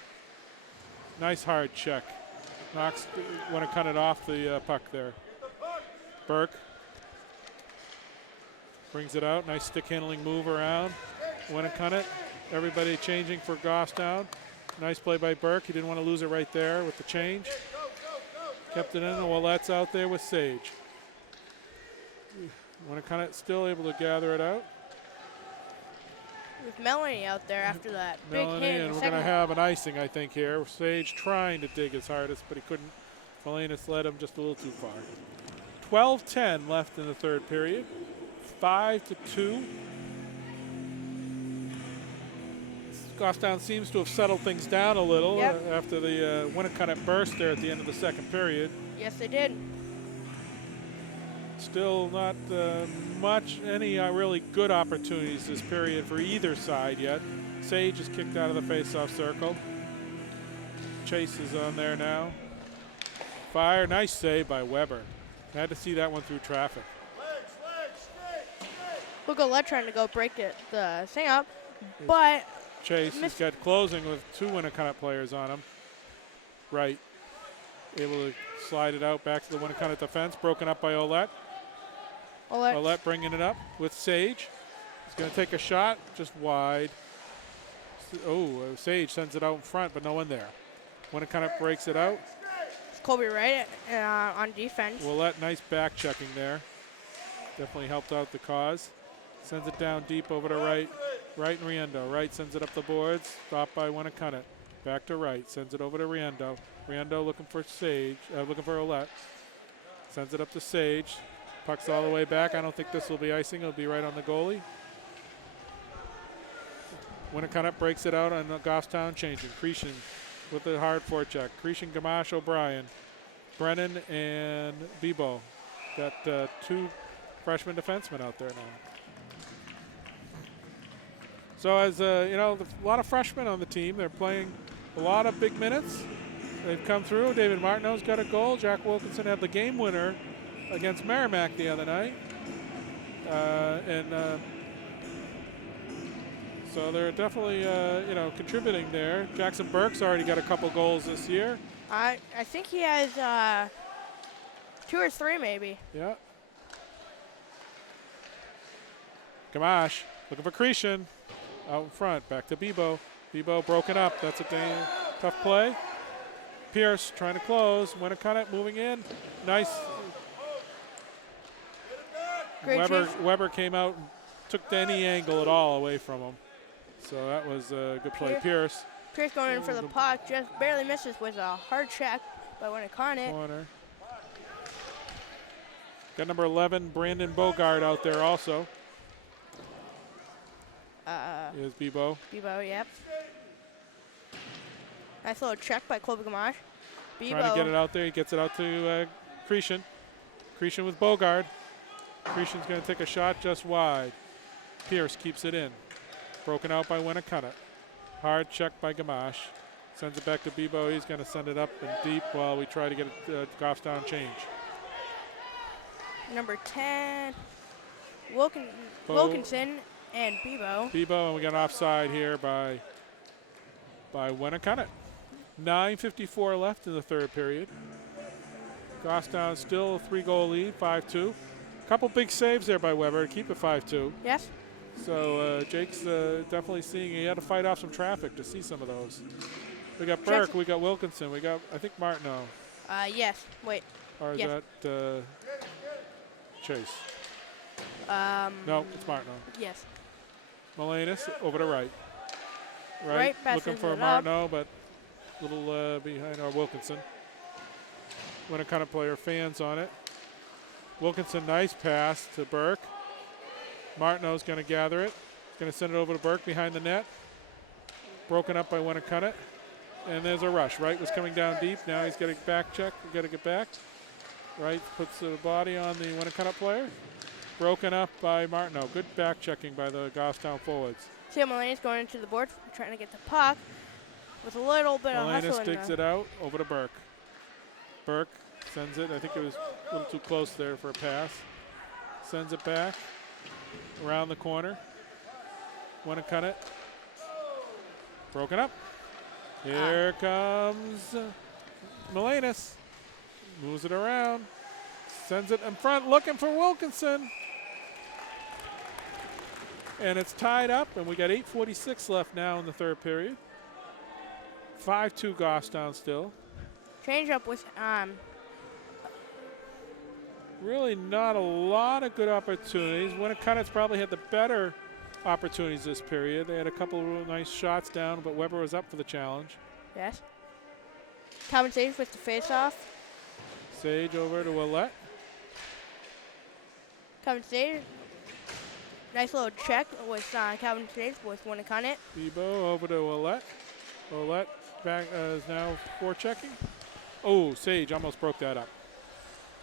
Nice hard check. Knocks, want to cut it off the puck there. Burke brings it out. Nice stick handling move around. Winnacunnett. Everybody changing for Goffstown. Nice play by Burke. He didn't want to lose it right there with the change. Kept it in, and Willette's out there with Sage. Winnacunnett still able to gather it out. With Melanie out there after that Melanie, big hit. and we're going to have an icing, I think, here. Sage trying to dig his hardest, but he couldn't. Melenis led him just a little too far. 12-10 left in the third period. 5-2. Goffstown seems to have settled things down a little after the Winnacunnett burst there at the end of the second period. Yes, they did. Still not any really good opportunities this period for either side yet. Sage is kicked out of the face-off circle. Chase is on there now. Fire, nice save by Weber. Had to see that one through traffic. Look at Lett trying to go break the thing up, but Chase has got closing with two Winnacunnett players on him. Right. Able to slide it out back to the Winnacunnett defense. Broken up by Olette. Olette bringing it up with Sage. He's going to take a shot just wide. Oh, Sage sends it out in front, but no one there. Winnacunnett breaks it out. It's Colby Wright on defense. Willette, nice back checking there. Definitely helped out the cause. Sends it down deep over to right. Right and Riendo. Right sends it up the boards. Stopped by Winnacunnett. Back to right. Sends it over to Riendo. Riendo looking for Sage. Looking for Olette. Sends it up to Sage. Puck's all the way back. I don't think this will be icing. It'll be right on the goalie. Winnacunnett breaks it out on Goffstown changing. Cretion with the hard forecheck. Cretion, Gamache, O'Brien. Brennan and Bebo. Got two freshman defensemen out there now. So as you know, a lot of freshmen on the team. They're playing a lot of big minutes. They've come through. David Martineau's got a goal. Jack Wilkinson had the game winner against Merrimack the other night. So they're definitely contributing there. Jackson Burke's already got a couple goals this year. I think he has 2 or 3 maybe. Yeah. Gamache looking for Cretion. Out in front, back to Bebo. Bebo broken up. That's a tough play. Pierce trying to close. Winnacunnett moving in. Nice. Weber came out and took any angle at all away from him. So that was a good play. Pierce going in for the puck. Just barely misses with a hard check by Winnacunnett. Corner. Got number 11, Brandon Bogard out there also. Is Bebo. Bebo, yep. Nice little check by Colby Gamache. Bebo. Trying to get it out there. He gets it out to Cretion. Cretion with Bogard. Cretion's going to take a shot just wide. Pierce keeps it in. Broken out by Winnacunnett. Hard check by Gamache. Sends it back to Bebo. He's going to send it up and deep while we try to get a Goffstown change. Number 10, Wilkinson and Bebo. Bebo, and we got an offside here by Winnacunnett. 9:54 left in the third period. Goffstown still a 3-goal lead, 5-2. Couple big saves there by Weber to keep it 5-2. Yes. So Jake's definitely seeing he had to fight off some traffic to see some of those. We got Burke, we got Wilkinson, we got, I think, Martineau. Yes. Wait. Or is that Chase? No, it's Martineau. Yes. Melenis over to right. Right looking for Martineau, but a little behind our Wilkinson. Winnacunnett player fans on it. Wilkinson, nice pass to Burke. Martineau's going to gather it. Going to send it over to Burke behind the net. Broken up by Winnacunnett. And there's a rush. Wright was coming down deep. Now he's got a back check. We've got to get back. Wright puts the body on the Winnacunnett player. Broken up by Martineau. Good back checking by the Goffstown forwards. Sam Mullainis going into the board, trying to get the puck with a little bit of hustle. Mullainis digs it out over to Burke. Burke sends it. I think it was a little too close there for a pass. Sends it back around the corner. Winnacunnett. Broken up. Here comes Mullainis. Moves it around. Sends it in front, looking for Wilkinson. And it's tied up, and we got 8:46 left now in the third period. 5-2 Goffstown still. Change up with Really not a lot of good opportunities. Winnacunnett probably had the better opportunities this period. They had a couple of real nice shots down, but Weber was up for the challenge. Yes. Calvin Sage with the face-off. Sage over to Willett. Calvin Sage. Nice little check with Calvin Sage with Winnacunnett. Bebo over to Willett. Willett back is now forechecking. Oh, Sage almost broke that up.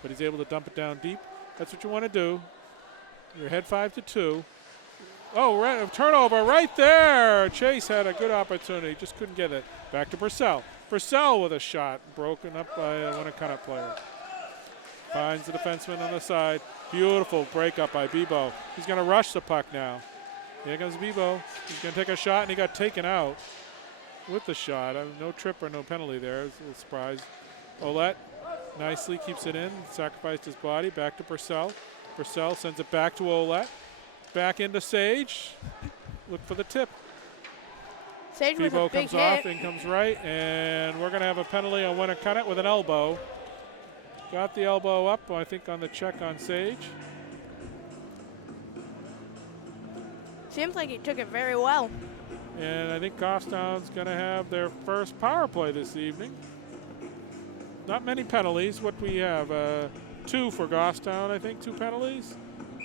But he's able to dump it down deep. That's what you want to do. You're ahead 5-2. Oh, turnover right there. Chase had a good opportunity, just couldn't get it. Back to Purcell. Purcell with a shot, broken up by a Winnacunnett player. Finds the defenseman on the side. Beautiful breakup by Bebo. He's going to rush the puck now. Here comes Bebo. He's going to take a shot, and he got taken out with the shot. No trip or no penalty there. It's a little surprise. Ouellette nicely keeps it in, sacrificed his body. Back to Purcell. Purcell sends it back to Ouellette. Back into Sage. Look for the tip. Sage with a Bebo big comes hit. off and comes right, and we're going to have a penalty on Winnacunnett with an elbow. Got the elbow up, I think, on the check on Sage. Seems like he took it very well. And I think Goffstown's going to have their first power play this evening. Not many penalties. What we have? 2 for Goffstown, I think. 2 penalties.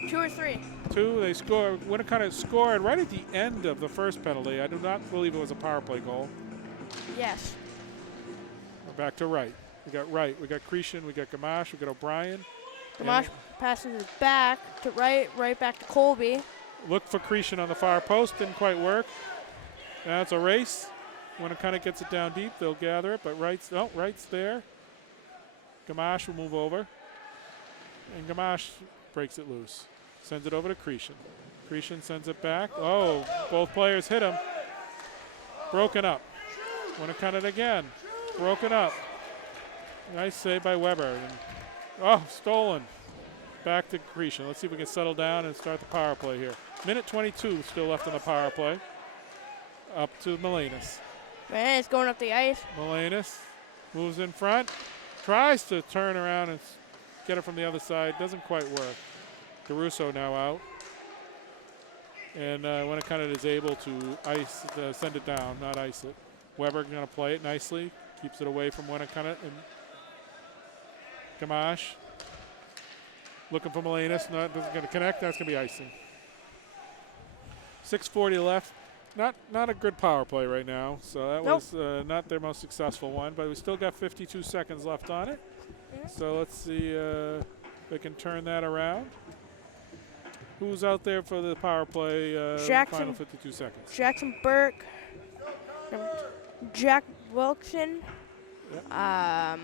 2 or 3. 2. They score. Winnacunnett scored right at the end of the first penalty. I do not believe it was a power play goal. Yes. We're back to Wright. We got Wright. We got Cretion. We got Gamache. We got O'Brien. Gamache passes it back to Wright, right back to Colby. Look for Cretion on the far post. Didn't quite work. Now it's a race. Winnacunnett gets it down deep. They'll gather it, but Wright's there. Gamache will move over. And Gamache breaks it loose. Sends it over to Cretion. Cretion sends it back. Oh, both players hit him. Broken up. Winnacunnett again. Broken up. Nice save by Weber. And, stolen. Back to Cretion. Let's see if we can settle down and start the power play here. Minute 22 still left on the power play. Up to Mullainis. Man, it's going up the ice. Mullainis moves in front. Tries to turn around and get it from the other side. Doesn't quite work. DeRusso now out. And Winnacunnett is able to send it down, not ice it. Weber going to play it nicely. Keeps it away from Winnacunnett. And Gamache looking for Mullainis. Doesn't going to connect. That's going to be icing. 6:40 left. Not a good power play right now. So that was not their most successful one. But we still got 52 seconds left on it. So let's see if they can turn that around. Who's out there for the power play? Final 52 seconds. Jackson Burke. Jack Wilson. Yep.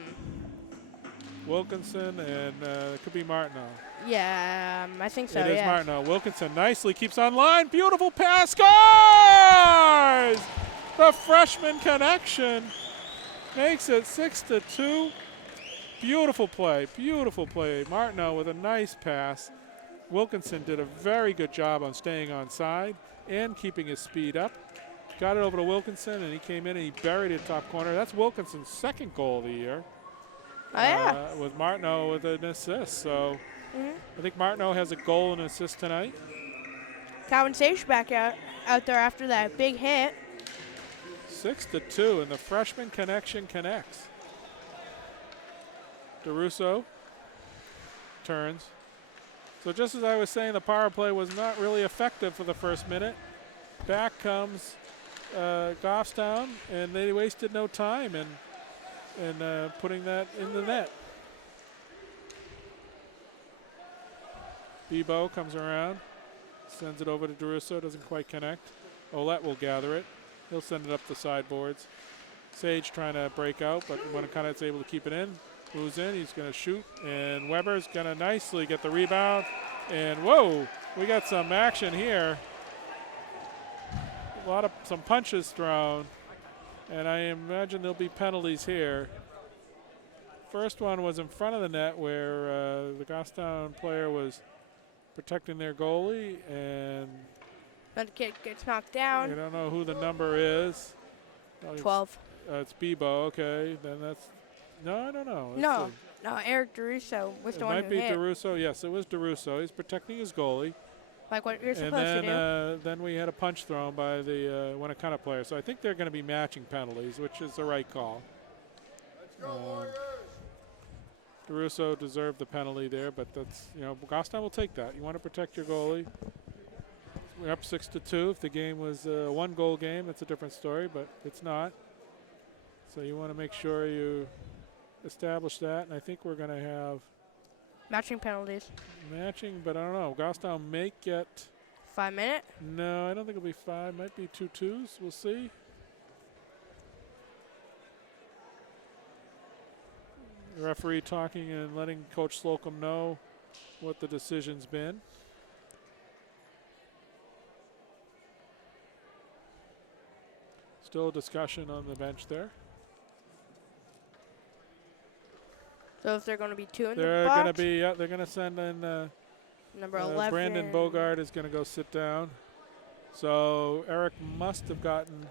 Wilkinson, and it could be Martineau. Yeah, I think so. It is yeah. Martineau. Wilkinson nicely keeps on line. Beautiful pass. Scores! The freshman connection makes it 6-2. Beautiful play. Beautiful play. Martineau with a nice pass. Wilkinson did a very good job on staying on side and keeping his speed up. Got it over to Wilkinson, and he came in and he buried it top corner. That's Wilkinson's second goal of the year. Oh, yeah. With Martineau with an assist. So I think Martineau has a goal and assist tonight. Calvin Sage back out there after that big hit. 6-2, and the freshman connection connects. DeRusso turns. So just as I was saying, the power play was not really effective for the first minute. Back comes Goffstown, and they wasted no time in putting that in the net. Bebo comes around, sends it over to DeRusso, doesn't quite connect. Olette will gather it. He'll send it up the sideboards. Sage trying to break out, but Winnacunnett able to keep it in. Moves in, he's going to shoot, and Weber's going to nicely get the rebound. And whoa, we got some action here. Some punches thrown, and I imagine there'll be penalties here. First one was in front of the net where the Goffstown player was protecting their goalie, and the kid gets knocked down. I don't know who the number is. 12. It's Bebo. Okay, then that's I don't know. No, Eric DeRusso was the one who hit. It might be DeRusso. Yes, it was DeRusso. He's protecting his goalie. Like what you're supposed to do. And then we had a punch thrown by the Winnacunnett player. So I think they're going to be matching penalties, which is the right call. DeRusso deserved the penalty there, but that's, Goffstown will take that. You want to protect your goalie. We're up 6-2. If the game was a one-goal game, that's a different story, but it's not. So you want to make sure you establish that, and I think we're going to have matching penalties. Matching, but I don't know. Goffstown may get 5 minute? No, I don't think it'll be 5. Might be 2 2s. We'll see. The referee talking and letting Coach Slocum know what the decision's been. Still a discussion on the bench there. So if they're going to be 2 in the box? They're going to be, they're going to send in number 11. Brandon Bogart is going to go sit down. So Eric must have gotten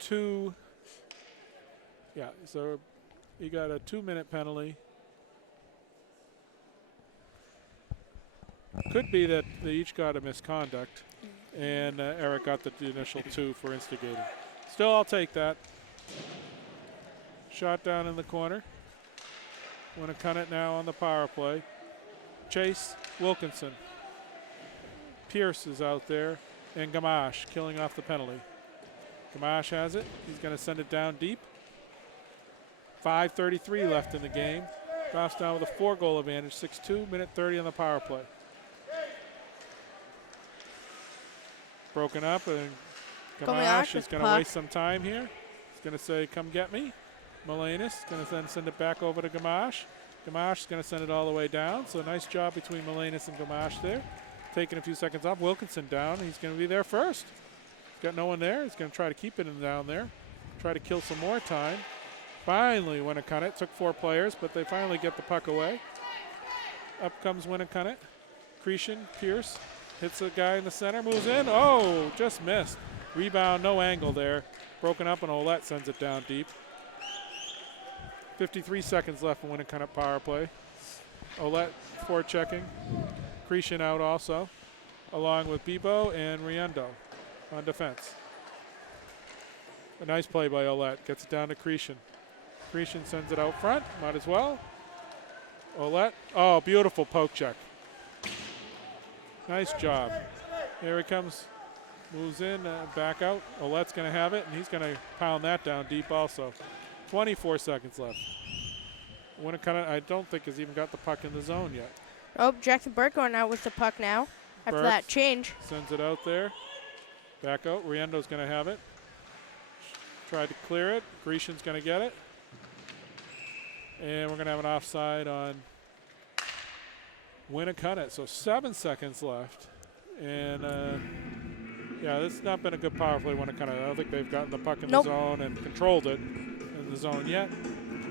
2. Yeah, so he got a 2-minute penalty. Could be that they each got a misconduct, and Eric got the initial 2 for instigating. Still, I'll take that. Shot down in the corner. Winnacunnett now on the power play. Chase Wilkinson. Pierce is out there, and Gamache killing off the penalty. Gamache has it. He's going to send it down deep. 5:33 left in the game. Goffstown with a 4-goal advantage. 6-2, minute 30 on the power play. Broken up, and Gamache is going to waste some time here. He's going to say, "Come get me." Melenis is going to then send it back over to Gamache. Gamache is going to send it all the way down. So nice job between Melenis and Gamache there. Taking a few seconds off. Wilkinson down. He's going to be there first. He's got no one there. He's going to try to keep it in down there. Try to kill some more time. Finally, Winnacunnett. Took 4 players, but they finally get the puck away. Up comes Winnacunnett. Cretion, Pierce, hits a guy in the center, moves in. Oh, just missed. Rebound, no angle there. Broken up, and Olette sends it down deep. 53 seconds left in Winnacunnett power play. Olette forechecking. Cretion out also, along with Bebo and Riendo on defense. A nice play by Olette. Gets it down to Cretion. Cretion sends it out front. Might as well. Olette. Oh, beautiful poke check. Nice job. Here he comes. Moves in, back out. Olette's going to have it, and he's going to pound that down deep also. 24 seconds left. Winnacunnett, I don't think, has even got the puck in the zone yet. Oh, Jackson Burke going out with the puck now after that change. Sends it out there. Back out. Riendo's going to have it. Tried to clear it. Grecian's going to get it. And we're going to have an offside on Winnacunnett. So 7 seconds left. And, yeah, this has not been a good power play, Winnacunnett. I don't think they've gotten the puck in the zone and controlled it in the zone yet.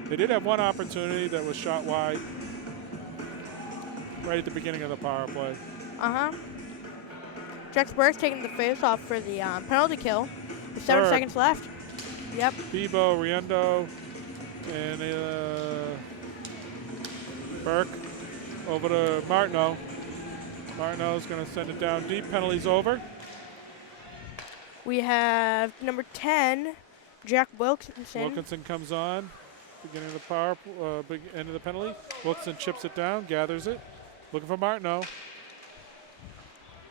They did have one opportunity that was shot wide right at the beginning of the power play. Jackson Burke's taking the face off for the penalty kill. With 7 seconds left. Yep. Bebo, Riendo, and Burke over to Martineau. Martineau's going to send it down deep. Penalty's over. We have number 10, Jack Wilkinson. Wilkinson comes on. beginning of the power, big end of the penalty. Wilkinson chips it down, gathers it. Looking for Martineau.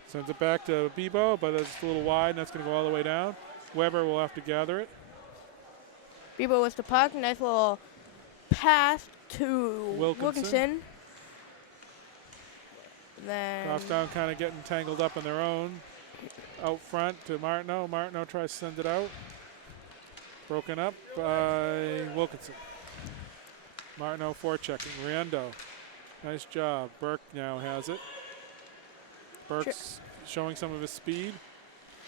Sends it back to Bebo, but it's a little wide, and that's going to go all the way down. Weber will have to gather it. Bebo with the puck. Nice little pass to Wilkinson. Then Goffstown kind of getting tangled up in their own. Out front to Martineau. Martineau tries to send it out. Broken up by Wilkinson. Martineau forechecking. Riendo. Nice job. Burke now has it. Burke's showing some of his speed.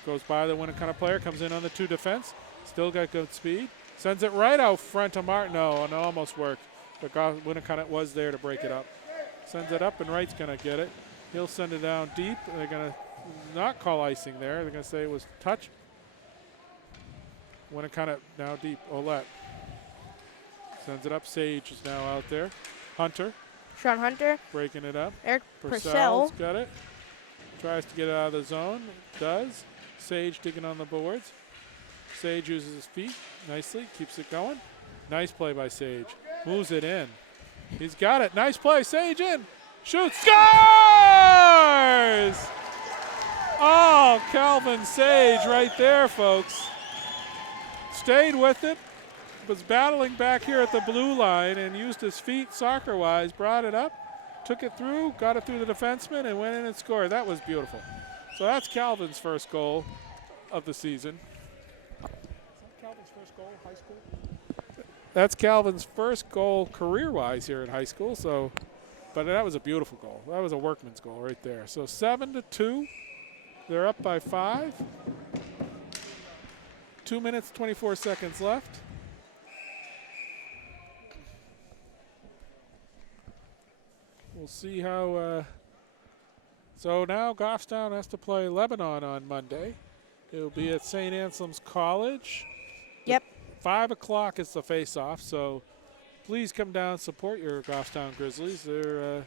Goes by the Winnacunnett player. Comes in on the 2 defense. Still got good speed. Sends it right out front to Martineau, and it almost worked. But Winnacunnett was there to break it up. Sends it up, and Wright's going to get it. He'll send it down deep. They're going to not call icing there. They're going to say it was touch. Winnacunnett now deep. Ouellette sends it up. Sage is now out there. Hunter. Sean Hunter. Breaking it up. Eric Purcell's got it. Tries to get it out of the zone. Does. Sage digging on the boards. Sage uses his feet nicely. Keeps it going. Nice play by Sage. Moves it in. He's got it. Nice play. Sage in. Shoots. Scores! Oh, Calvin Sage right there, folks. Stayed with it. Was battling back here at the blue line and used his feet soccer-wise. Brought it up. Took it through. Got it through the defenseman and went in and scored. That was beautiful. So that's Calvin's first goal of the season. Is that Calvin's first goal in high school? That's Calvin's first goal career-wise here in high school. So, but that was a beautiful goal. That was a workman's goal right there. So 7-2. They're up by 5. 2 minutes, 24 seconds left. We'll see how. So now Goffstown has to play Lebanon on Monday. It'll be at St. Anselm's College. Yep. 5 o'clock is the face-off, so please come down and support your Goffstown Grizzlies. They're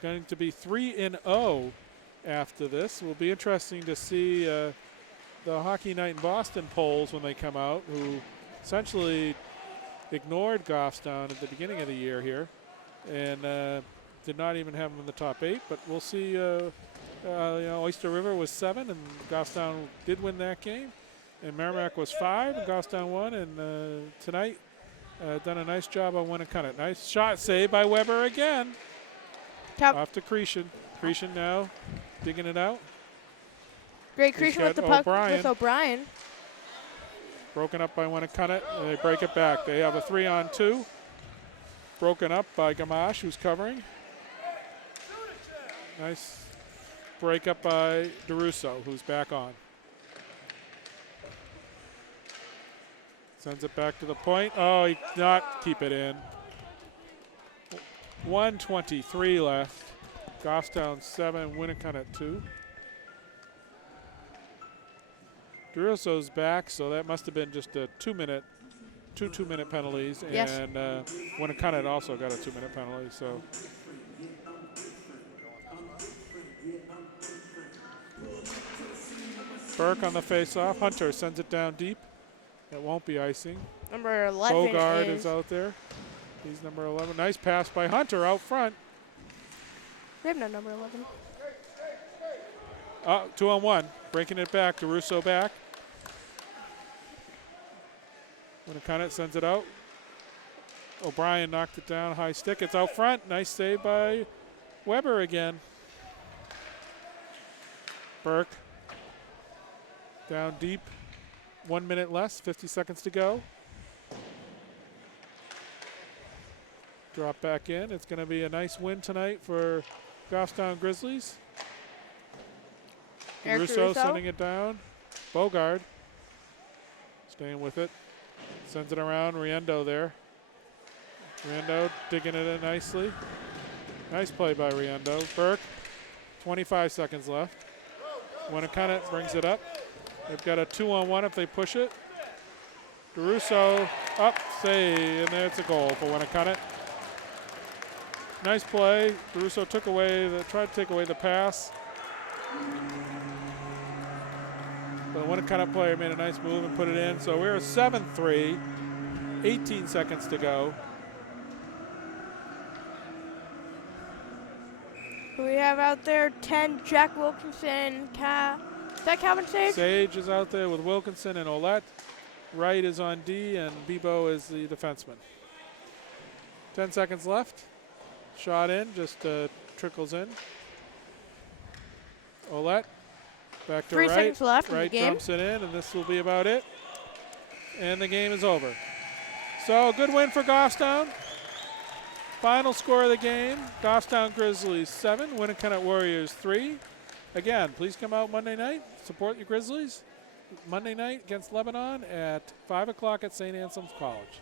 going to be 3-0 after this. It will be interesting to see the Hockey Night in Boston polls when they come out, who essentially ignored Goffstown at the beginning of the year here and did not even have them in the top 8. But we'll see. Oyster River was 7, and Goffstown did win that game. And Merrimack was 5, and Goffstown won. And tonight, done a nice job on Winnacunnett. Nice shot saved by Weber again. Off to Cretion. Cretion now digging it out. Great Cretion with the puck with O'Brien. Broken up by Winnacunnett, and they break it back. They have a 3-on-2. Broken up by Gamache, who's covering. Nice break up by DeRusso, who's back on. Sends it back to the point. Oh, he did not keep it in. 1:23 left. Goffstown 7, Winnacunnett 2. DeRusso's back, so that must have been just a 2-minute, two 2-minute penalties. Yes. And Winnacunnett also got a 2-minute penalty. So. Burke on the face-off. Hunter sends it down deep. That won't be icing. Number 11 Bogard is out there. He's number 11. Nice pass by Hunter out front. We have no number 11. 2-on-1. Breaking it back. DeRusso back. Winnacunnett sends it out. O'Brien knocked it down. High stick. It's out front. Nice save by Weber again. Burke. Down deep. 1 minute less. 50 seconds to go. Drop back in. It's going to be a nice win tonight for Goffstown Grizzlies. Russo sending it down. Bogard staying with it. Sends it around. Riendo there. Riendo digging it in nicely. Nice play by Riendo. Burke, 25 seconds left. Winnacunnett brings it up. They've got a 2-on-1 if they push it. DeRusso up, save, and there's a goal for Winnacunnett. Nice play. DeRusso tried to take away the pass. But the Winnacunnett player made a nice move and put it in. So we're 7-3 18 seconds to go. Who we have out there? 10, Jack Wilkinson. Is that Calvin Sage? Sage is out there with Wilkinson and Olette. Wright is on D, and Bebo is the defenseman. 10 seconds left. Shot in, just trickles in. Olette, back to 3 Wright. seconds left in the Wright game. dumps it in, and this will be about it. And the game is over. So, good win for Goffstown. Final score of the game, Goffstown Grizzlies 7, Winnacunnett Warriors 3. Again, please come out Monday night, support your Grizzlies. Monday night against Lebanon at 5 o'clock at St. Anselm's College.